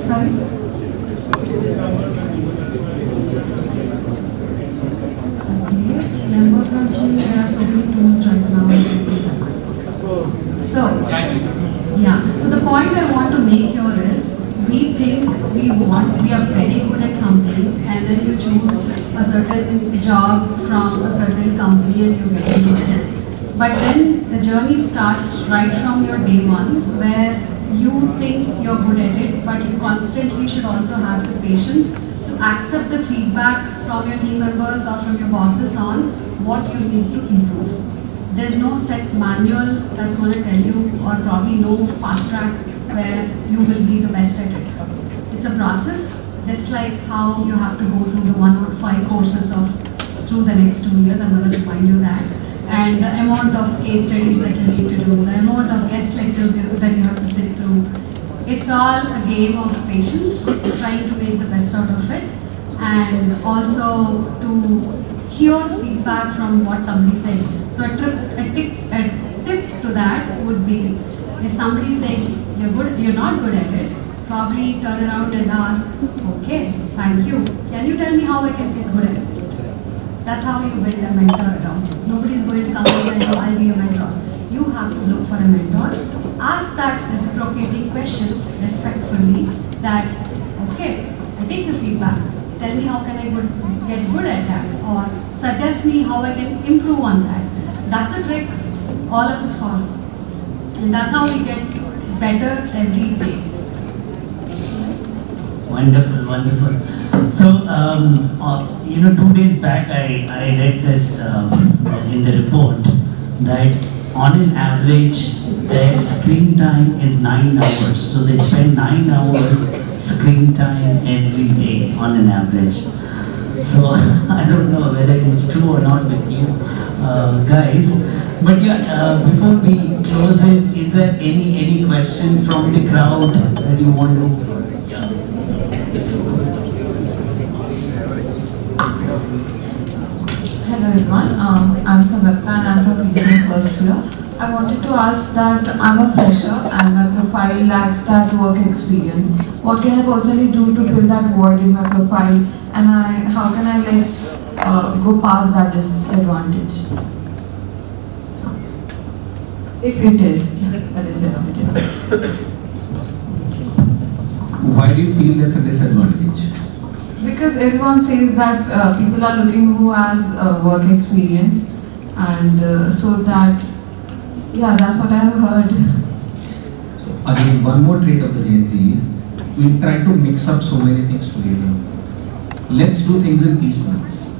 Sorry? Member crunching, there are so many tools right now. So, yeah. So the point I want to make here is, we think we are very good at something, and then you choose a certain job from a certain company and you get into it. But then the journey starts right from your day one, where you think you're good at it, but you constantly should also have the patience to accept the feedback from your team members or from your bosses on what you need to improve. There's no set manual that's going to tell you, or probably no fast track where you will be the best at it. It's a process, just like how you have to go through the 105 courses of through the next 2 years. I'm going to remind you that. And the amount of case studies that you need to do, the amount of guest lectures that you have to sit through. It's all a game of patience, trying to make the best out of it, and also to hear feedback from what somebody said. So a tip to that would be, if somebody is saying you're not good at it, probably turn around and ask, okay, thank you. Can you tell me how I can get good at it? That's how you build a mentor around you. Nobody's going to come in and say, I'll be a mentor. You have to look for a mentor. Ask that reciprocating question respectfully that, okay, I take your feedback. Tell me how can I get good at that, or suggest me how I can improve on that. That's a trick all of us follow. And that's how we get better every day. Wonderful, wonderful. So, 2 days back I read this in the report that on an average their screen time is 9 hours. So they spend 9 hours screen time every day on an average. So I don't know whether it is true or not with you guys. But yeah, before we close it, is there any question from the crowd that you want to? Hello everyone, I'm Samapta and I'm from engineering first year. I wanted to ask that I'm a fresher and my profile lacks that work experience. What can I personally do to fill that void in my profile, and how can I go past that disadvantage? If it is a disadvantage. Why do you feel that's a disadvantage? Because everyone says that people are looking who has work experience, and so that, yeah, that's what I have heard. Again, one more trait of the Gen Z is we try to mix up so many things together. Let's do things in piecemeals.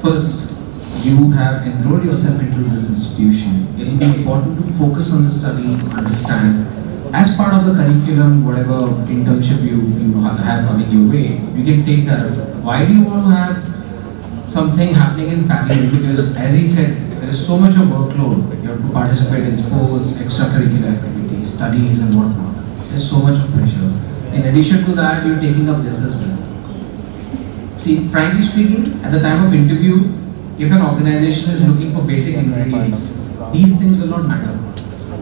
First, you have enrolled yourself into this institution. It will be important to focus on the studies, understand. As part of the curriculum, whatever internship you have coming your way, you can take that. Why do you want to have something happening in parallel? Because as he said, there is so much of workload. You have to participate in sports, extracurricular activities, studies and whatnot. There's so much of pressure. In addition to that, you're taking up this as well. See, frankly speaking, at the time of interview, if an organization is looking for basic ingredients, these things will not matter.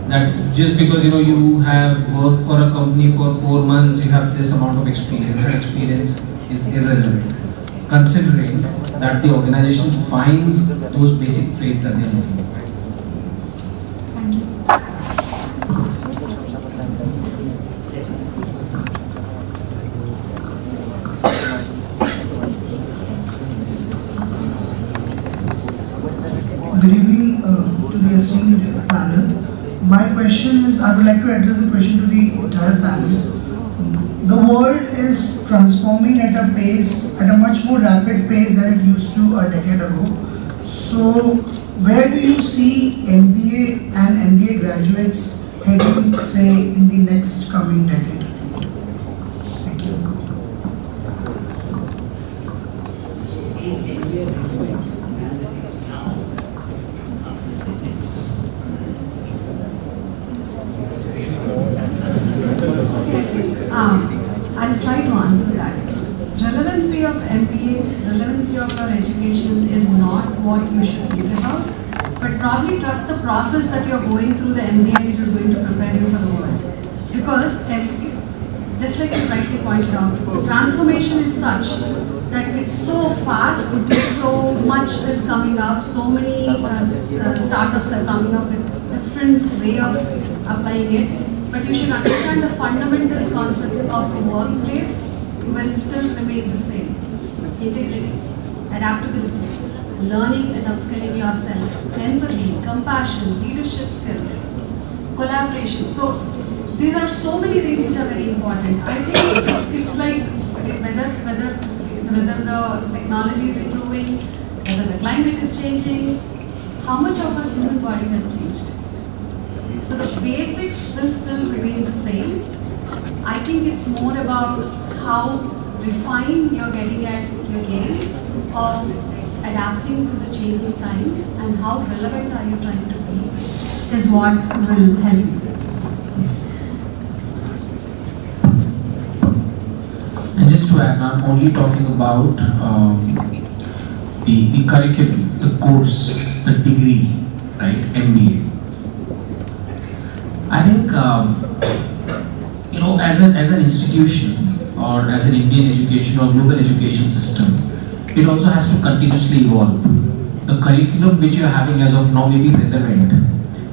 That just because you have worked for a company for 4 months, you have this amount of experience. That experience is irrelevant, considering that the organization finds those basic traits that they are looking for. Thank you. Good evening to the esteemed panel. My question is, I would like to address the question to the entire panel. The world is transforming at a pace, at a much more rapid pace than it used to a decade ago. So, where do you see MBA and MBA graduates heading, say, in the next coming decade? Thank you. I'll try to answer that. Relevancy of MBA, relevancy of your education is not what you should think about, but probably trust the process that you're going through the MBA, which is going to prepare you for the world. Because just like you rightly pointed out, the transformation is such that it's so fast, so much is coming up, so many startups are coming up with different way of applying it. But you should understand the fundamental concepts of a workplace will still remain the same. Integrity, adaptability, learning and upskilling yourself, empathy, compassion, leadership skills, collaboration. So these are so many things which are very important. I think it's like whether the technology is improving, whether the climate is changing, how much of our human body has changed. So the basics will still remain the same. I think it's more about how refined you're getting at your game of adapting to the changing times and how relevant are you trying to be is what will help you. And just to add, I'm only talking about the curriculum, the course, the degree, right, MBA. I think, as an institution or as an Indian education or global education system, it also has to continuously evolve. The curriculum which you're having as of now may be relevant.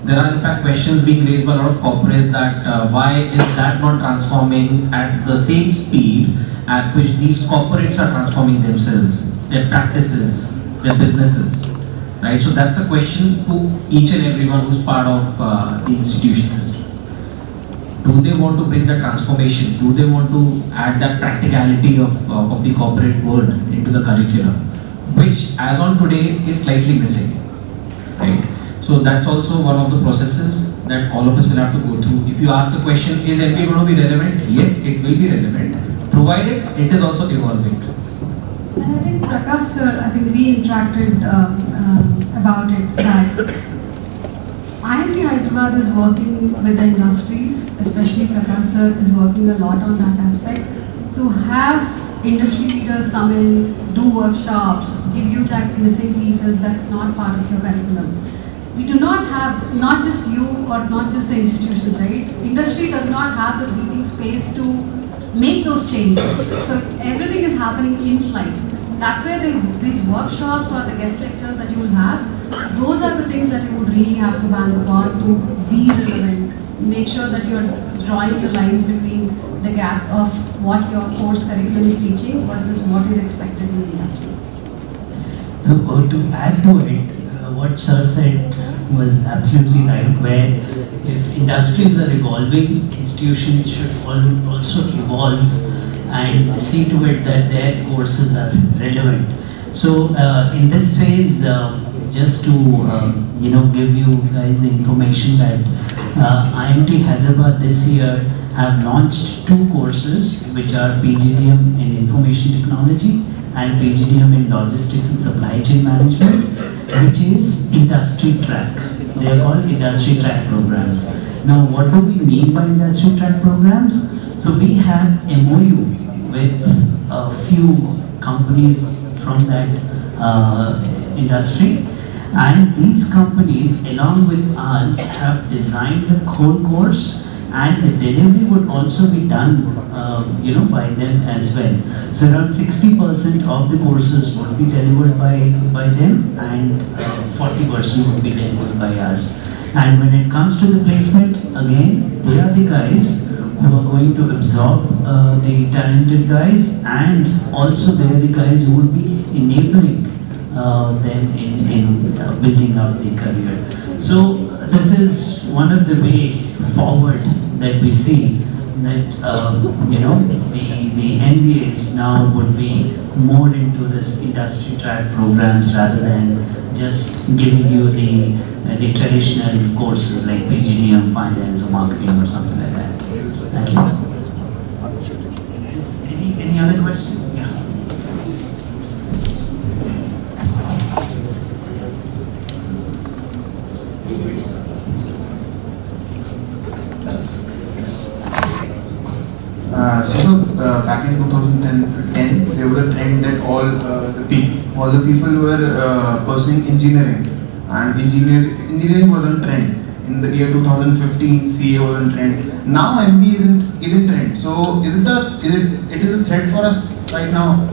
There are in fact questions being raised by a lot of corporates that why is that not transforming at the same speed at which these corporates are transforming themselves, their practices, their businesses, right? So that's a question to each and everyone who's part of the institution system. Do they want to bring the transformation? Do they want to add that practicality of the corporate world into the curriculum, which as on today is slightly missing, right? So that's also one of the processes that all of us will have to go through. If you ask the question, is MBA going to be relevant? Yes, it will be relevant, provided it is also evolving. And I think Prakash sir, I think we interacted about it, that IIT Hyderabad is working with the industries, especially Prakash sir is working a lot on that aspect, to have industry leaders come in, do workshops, give you that missing pieces that's not part of your curriculum. We do not have, not just you or not just the institutions, right? Industry does not have the breathing space to make those changes. So everything is happening in flight. That's where these workshops or the guest lectures that you will have, those are the things that you would really have to bank upon to be relevant. Make sure that you're drawing the lines between the gaps of what your course curriculum is teaching versus what is expected in the industry. So to add to it, what Sir said was absolutely right, where if industries are evolving, institutions should also evolve and see to it that their courses are relevant. So in this phase, just to give you guys the information that IIT Hyderabad this year have launched 2 courses which are PGDM in Information Technology and PGDM in Logistics and Supply Chain Management, which is industry track. They are called industry track programs. Now, what do we mean by industry track programs? So we have MOU with a few companies from that industry, and these companies along with us have designed the core course, and the delivery would also be done by them as well. So around 60% of the courses would be delivered by them, and 40% would be delivered by us. And when it comes to the placement, again, they are the guys who are going to absorb the talented guys, and also they are the guys who would be enabling them in building up the career. So this is one of the way forward that we see that the MBAs now would be more into this industry track programs rather than just giving you the traditional courses like PGDM, finance or marketing or something like that. Thank you. Yes, any other questions? Yeah. Back in 2010, there was a trend that all the people were pursuing engineering, and engineering was on trend. In the year 2015, CA was on trend. Now MBA is in trend. So is it a threat for us right now?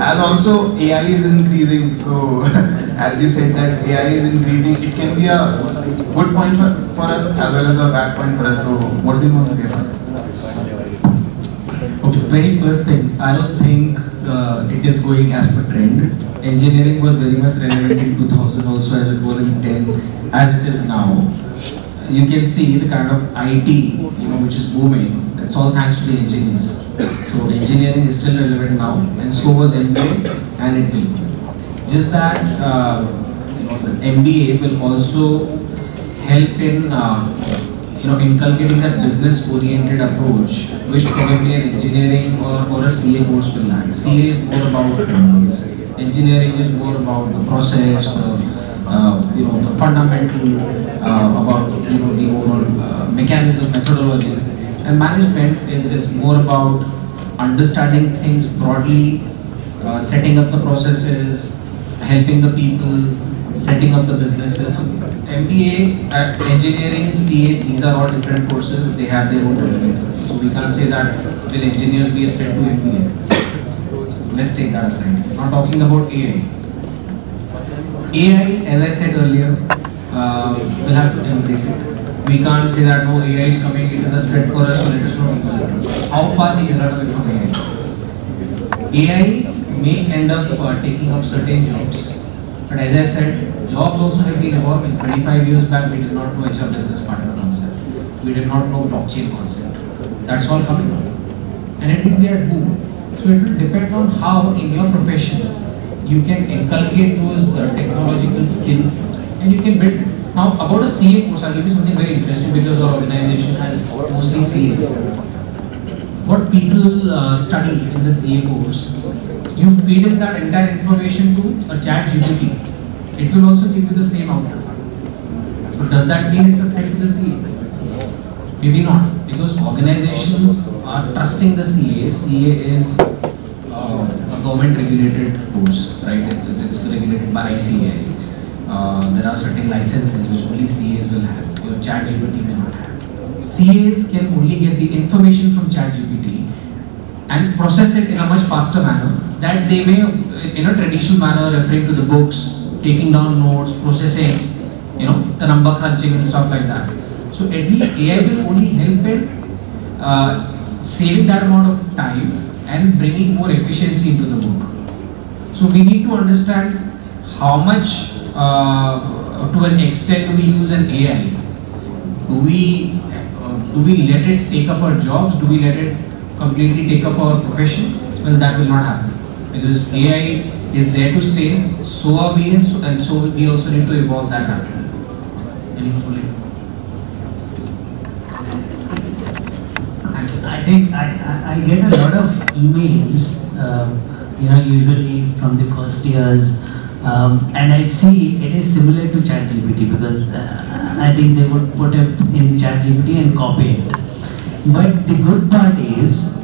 As also AI is increasing, so as you said that AI is increasing, it can be a good point for us as well as a bad point for us. So what do you want to say about it? Okay, very first thing, I don't think it is going as per trend. Engineering was very much relevant in 2000 also as it was in 10, as it is now. You can see the kind of IT, which is booming. That's all thanks to the engineers. So engineering is still relevant now, and so was MBA, and it will be. Just that the MBA will also help in inculcating that business-oriented approach, which probably an engineering or a CA course will lack. CA is more about numbers. Engineering is more about the process, the fundamental, about the overall mechanism, methodology. And management is more about understanding things broadly, setting up the processes, helping the people, setting up the businesses. So MBA, engineering, CA, these are all different courses. They have their own relevances. So we can't say that will engineers be a threat to MBA. Let's take that aside. Not talking about AI. AI, as I said earlier, we'll have to embrace it. We can't say that no, AI is coming, it is a threat for us, so let us not use it. How far can you run away from AI? AI may end up taking up certain jobs, but as I said, jobs also have been evolving. 25 years back, we did not know HR business partner concept. We did not know blockchain concept. That's all coming up. And it will be a boom. So it will depend on how in your profession you can inculcate those technological skills and you can build. Now about a CA course, I'll give you something very interesting because our organization has mostly CAs. What people study in the CA course, you feed in that entire information to a chat GPT. It will also give you the same output. So does that mean it's a threat to the CAs? Maybe not, because organizations are trusting the CA. CA is a government regulated course, right? It's regulated by ICAI. There are certain licenses which only CAs will have. Your ChatGPT may not have. CAs can only get the information from ChatGPT and process it in a much faster manner that they may, in a traditional manner, referring to the books, taking down notes, processing, the number crunching and stuff like that. So at least AI will only help in saving that amount of time and bringing more efficiency into the book. So we need to understand how much, to an extent, do we use an AI? Do we let it take up our jobs? Do we let it completely take up our profession? Well, that will not happen because AI is there to stay. So are we, and so we also need to evolve that rapidly. I think I get a lot of emails, usually from the first years, and I see it is similar to ChatGPT because I think they would put it in the ChatGPT and copy it. But the good part is,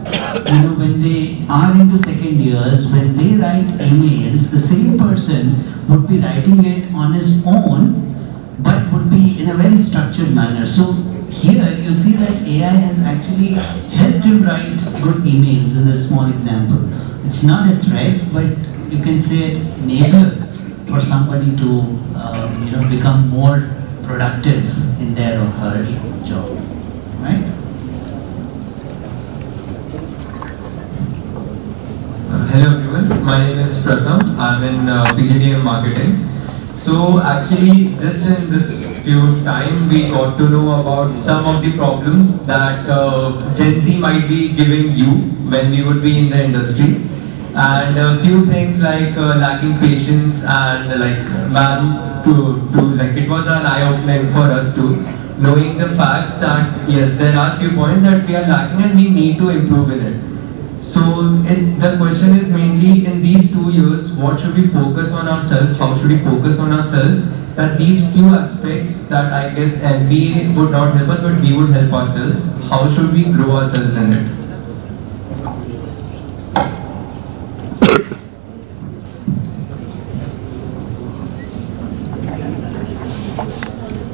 when they are into second years, when they write emails, the same person would be writing it on his own, but would be in a very structured manner. So here you see that AI has actually helped him write good emails in this small example. It's not a threat, but you can say enabler for somebody to become more productive in their or her job, right? Hello everyone, my name is Pratham. I'm in PGDM marketing. So actually, just in this few time, we got to know about some of the problems that Gen Z might be giving you when we would be in the industry. And a few things like lacking patience and it was an eye-opening for us too, knowing the facts that yes, there are few points that we are lacking and we need to improve in it. So the question is mainly in these 2 years, what should we focus on ourselves? How should we focus on ourselves? That these few aspects that I guess MBA would not help us, but we would help ourselves. How should we grow ourselves in it?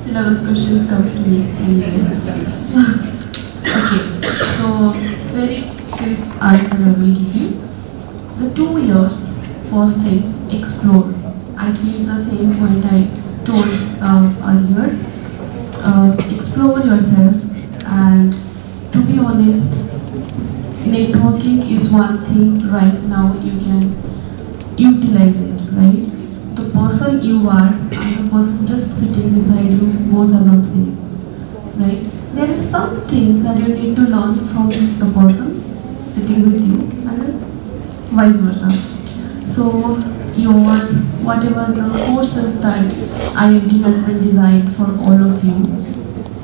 Syllabus questions come to me anyway. Okay, so very crisp answer I will give you. The 2 years, first thing, explore. I think the same point I told earlier. Explore yourself, and to be honest, networking is one thing right now you can utilize it, right? The person you are and the person just sitting beside you, both are not same, right? There is something that you need to learn from the person sitting with you and vice versa. So whatever the courses that IMT has been designed for all of you,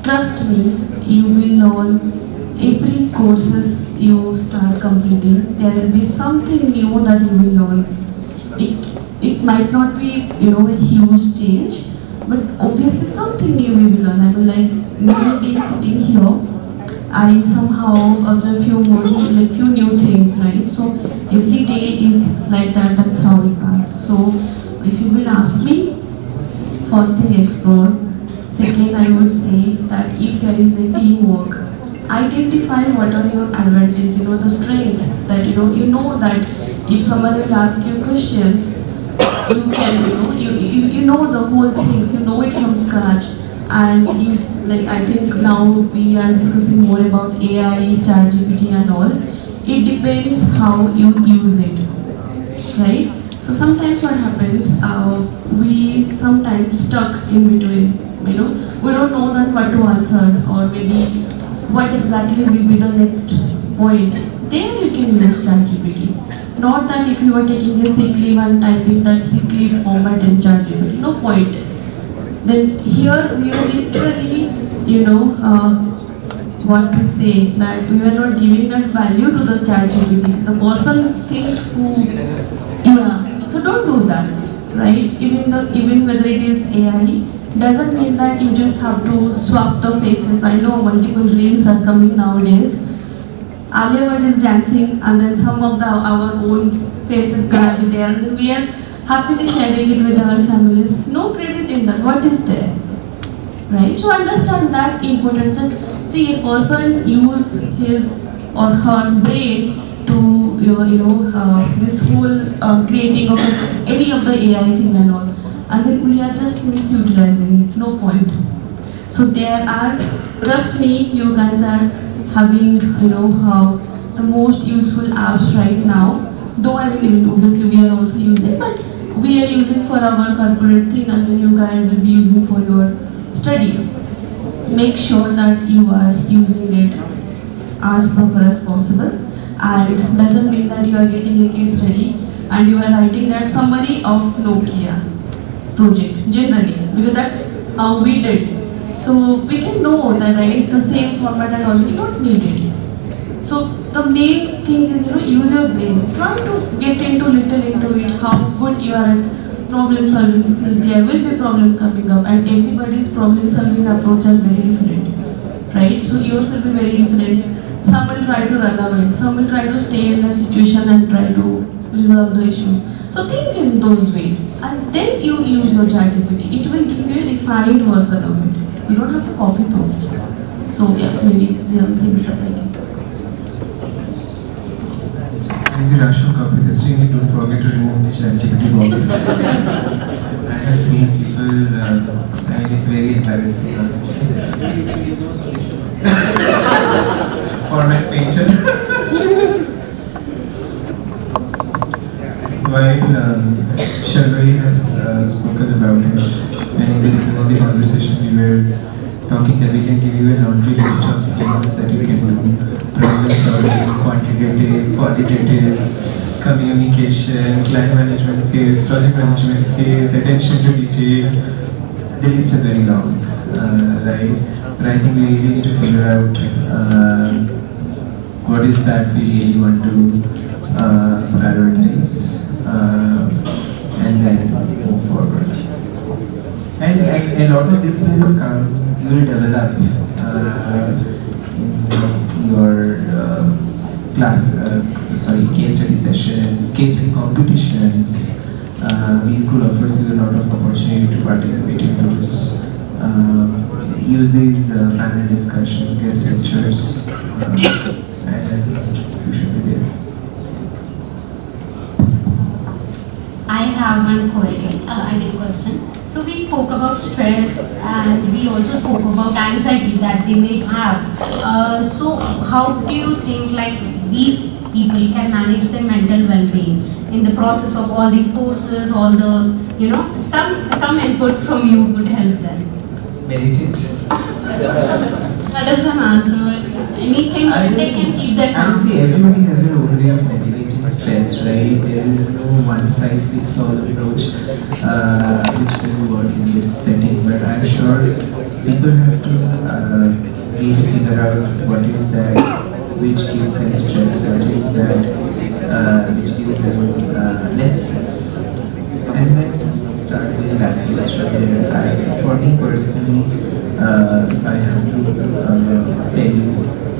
trust me, you will learn every courses you start completing. There will be something new that you will learn. It might not be a huge change, but obviously something new you will learn. I mean, like me being sitting here, I somehow observe few new things, right? So every day is like that. That's how it passes. So if you will ask me, first thing explore. Second, I would say that if there is a teamwork, identify what are your advantages, the strength that you know that if someone will ask you questions, you can, you know the whole things, you know it from scratch. And you, like, I think now we are discussing more about AI, ChatGPT and all. It depends how you use it, right? So sometimes what happens, we sometimes stuck in between, we don't know that what to answer, or maybe what exactly will be the next point. There you can use ChatGPT. Not that if you are taking a sick leave and typing that sick leave format in ChatGPT, no point. Then here we are literally, what to say, that we were not giving that value to the ChatGPT. The person thinks so don't do that, right? Even whether it is AI, doesn't mean that you just have to swap the faces. I know multiple reels are coming nowadays. Alia Bhatt is dancing, and then some of our own faces gonna be there, and then we are happily sharing it with our families. No credit in that. What is there, right? So understand that importance. And see, a person use his or her brain to this whole creating of any of the AI thing and all, and then we are just misutilizing it. No point. So there are, trust me, you guys are having the most useful apps right now. Though I mean, obviously we are also using, but we are using for our corporate thing, and then you guys will be using for your study. Make sure that you are using it as proper as possible, and doesn't mean that you are getting a case study and you are writing that summary of Nokia project generally, because that's how we did. So we can know that, right, the same format and all is not needed. So the main thing is, use your brain. Try to get little into it, how good you are at problem solving skills. There will be problem coming up, and everybody's problem solving approach are very different, right? So yours will be very different. Some will try to run away, some will try to stay in that situation and try to resolve the issues. So think in those ways, and then you use your ChatGPT. It will give you a refined version of it. You don't have to copy paste. So yeah, maybe the other things that I can. In the rush of copy pasting, don't forget to remove the ChatGPT box. I have seen people, it's very embarrassing. Format painter. While Sharvari has spoken about it, and in the conversation we were talking that we can give you a laundry list of things that you can do. Problem solving, quantitative, qualitative, communication, client management skills, project management skills, attention to detail. The list is very long, right? But I think we really need to figure out what is that we really want to prioritize, and then move forward. And a lot of this will develop in your case study sessions, case study competitions. B-School offers you a lot of opportunity to participate in those. Use these panel discussions, guest lectures, and you should be there. I have one question. So we spoke about stress, and we also spoke about anxiety that they may have. So how do you think these people can manage their mental well-being in the process of all these courses, all the, some input from you would help them? Meditate. That is an answer. Anything they can keep that calm. See, everybody has their own way of mitigating stress, right? There is no one-size-fits-all approach which will work in this setting, but I'm sure people have to way to figure out what is that which gives them stress, what is that which gives them less stress. And then start going backwards from there. For me personally, if I have to tell you,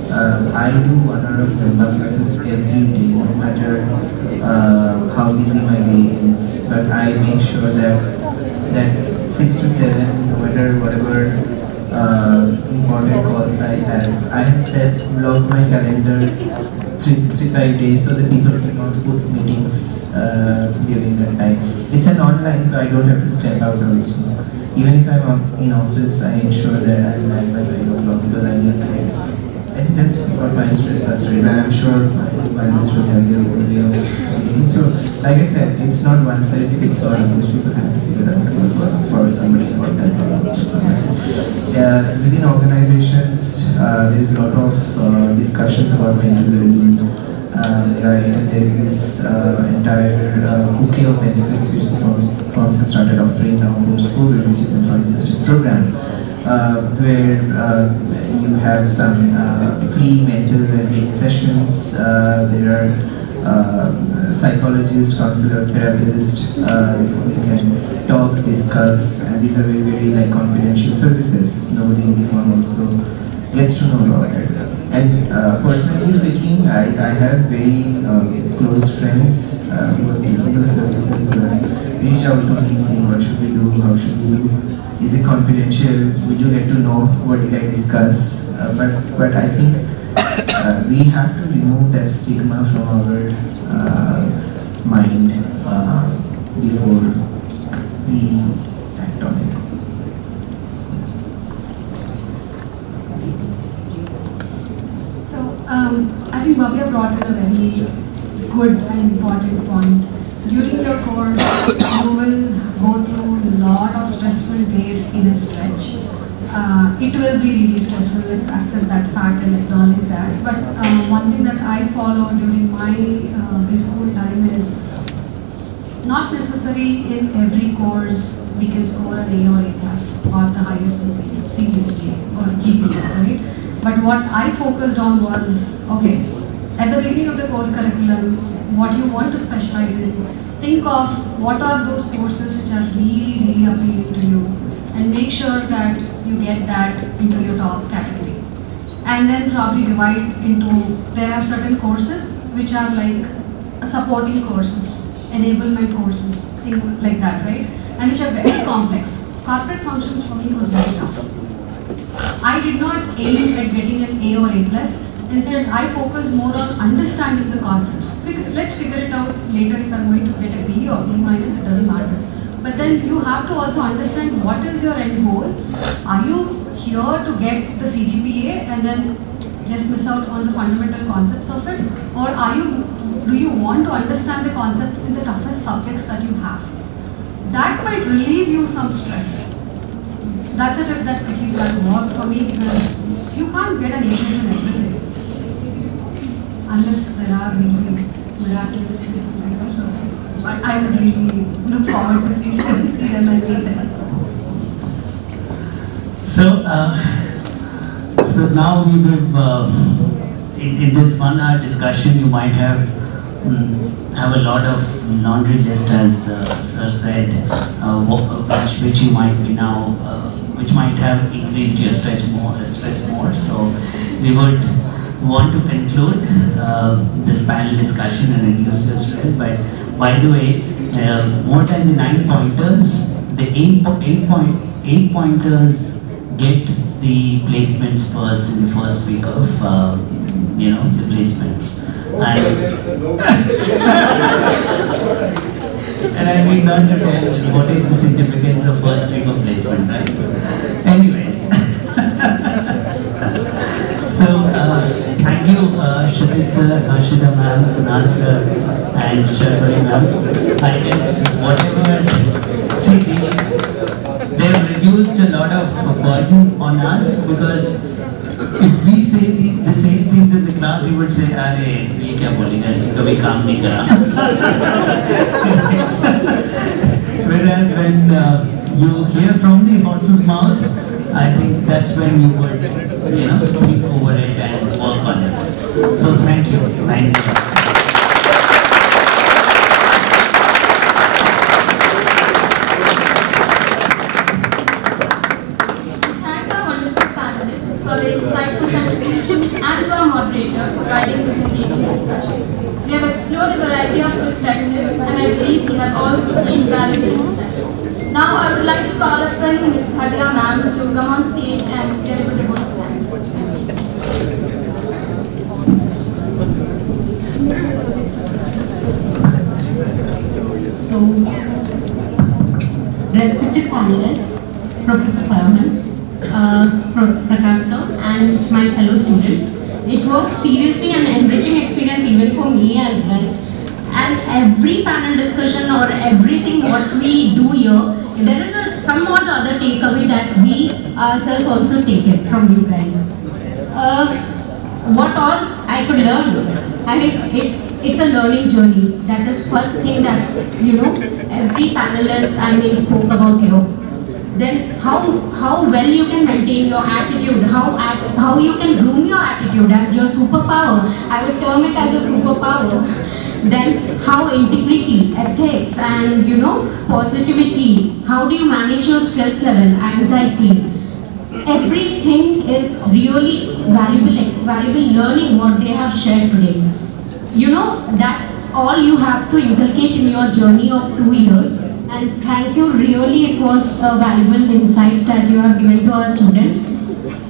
I do 1 hour of Zumba classes every day, no matter how busy my day is. But I make sure that 6 to 7, no matter whatever important calls I have blocked my calendar 365 days so that people cannot put meetings during that time. It's an online, so I don't have to step out also. Even if I'm in office, I ensure that I'm at my 9 o'clock because I need time. And that's what my stress buster is. And I'm sure my master will have their own way of doing it. So, like I said, it's not one size fits all. Most people have to figure out what works for somebody and what does not work for somebody. Within organizations, there's a lot of discussions about mental well-being. Right, and there is this entire bouquet of benefits which the firms have started offering now post-COVID, which is the Employee Assistance Program, where you have some free mental well-being sessions. There are psychologists, counselor, therapists with whom you can talk, discuss, and these are very, very confidential services. Nobody in the firm also gets to know about it. And personally speaking, I have very close friends who are taking those services, who have reached out to me saying, what should we do, how should we do, is it confidential, will you get to know what did I discuss, but I think we have to remove that stigma from our mind before we act on it. I think Bhavya brought in a very good and important point. During your course, you will go through a lot of stressful days in a stretch. It will be really stressful, let's accept that fact and acknowledge that. But one thing that I follow during my school time is not necessarily in every course we can score an A or A plus or the highest CGPA or GPA, right? But what I focused on was, okay, at the beginning of the course curriculum, what you want to specialize in, think of what are those courses which are really, really appealing to you, and make sure that you get that into your top category. And then probably divide into, there are certain courses which are like supporting courses, enablement courses, things like that, right? And which are very complex. Corporate functions for me was very tough. I did not aim at getting an A or A plus. Instead, I focused more on understanding the concepts. Let's figure it out later if I'm going to get a B or B minus, it doesn't matter. But then you have to also understand what is your end goal. Are you here to get the CGPA and then just miss out on the fundamental concepts of it? Or do you want to understand the concepts in the toughest subjects that you have? That might relieve you some stress. That's it, if that at least that worked for me, because you can't get an A plus in everything unless there are really miraculous people. But I would really look forward to see them and meet them. So now we will, in this 1 hour discussion, you might have a lot of laundry list, as Sir said, which you might be now. Which might have increased your stress more. So we would want to conclude this panel discussion and reduce the stress. But by the way, more than the 9 pointers, the 8 pointers get the placements first in the first week of the placements. And I mean not to tell what is the significance of first week of placement, right? Anyways. So, thank you, Shadid sir, Ashita ma'am, Kunal sir, and Sharvari ma'am. I guess whatever, see, they have reduced a lot of burden on us, because if we say the same things in the class, you would say, "Arey, ye kya bolega? Kabhi kaam nahi kara." Whereas when you hear from the horse's mouth, I think that's when you would, think over it and work on it. So thank you. Thanks. Thank our wonderful panelists for their insightful contributions and to our moderator for guiding this engaging discussion. We have explored a variety of perspectives and I believe we have all gained valuable insights. Now I would like to call upon Ms. Bhavya ma'am to come on stage and deliver the vote of thanks. So, respected panelists, Professor Payaman, Prakash sir, and my fellow students, it was seriously an enriching experience even for me as well. And every panel discussion or everything what we do here, there is some or the other takeaway that we ourselves also take it from you guys. What all I could learn, I mean, it's a learning journey. That is first thing that, every panelist, spoke about here. Then how well you can maintain your attitude, how you can groom your attitude as your superpower. I would term it as a superpower. Then how integrity, ethics and positivity, how do you manage your stress level, anxiety. Everything is really valuable learning what they have shared today. That all you have to inculcate in your journey of 2 years. And thank you, really it was a valuable insight that you have given to our students.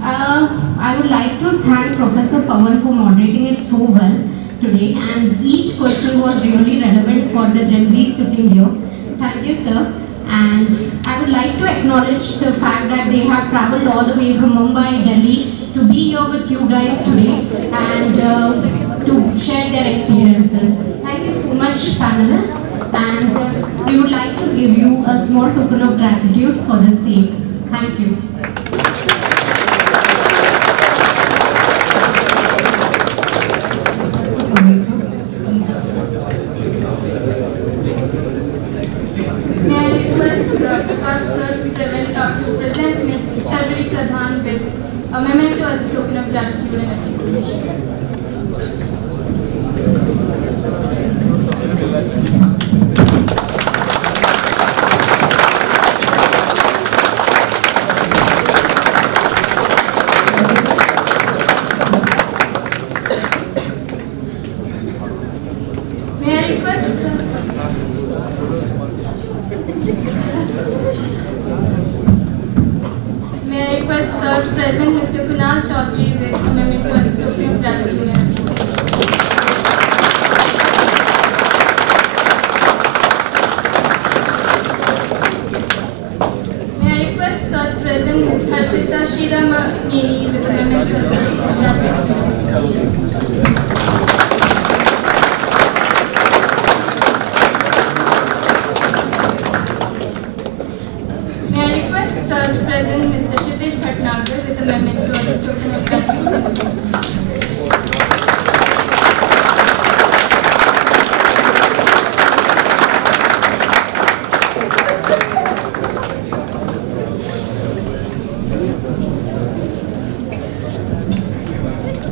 I would like to thank Professor Pawan for moderating it so well today, and each question was really relevant for the Gen Z sitting here. Thank you, sir. And I would like to acknowledge the fact that they have traveled all the way from Mumbai, Delhi to be here with you guys today and to share their experiences. Thank you so much, panelists. And we would like to give you a small token of gratitude for the same. Thank you. May I request Prakash sir to present Ms. Sharvi Pradhan with a memento as a token of gratitude and appreciation. May I request, sir? May I request, sir, to present Mr. Kunal Chaudhary with a memento as a token of gratitude and appreciation. May I request, sir, to present Ms. Harshita Shiramanini with a memento as a token of gratitude and appreciation. May I request, sir, to present Mr. Kshitij Bhatnagar with a memento as a token of gratitude and appreciation.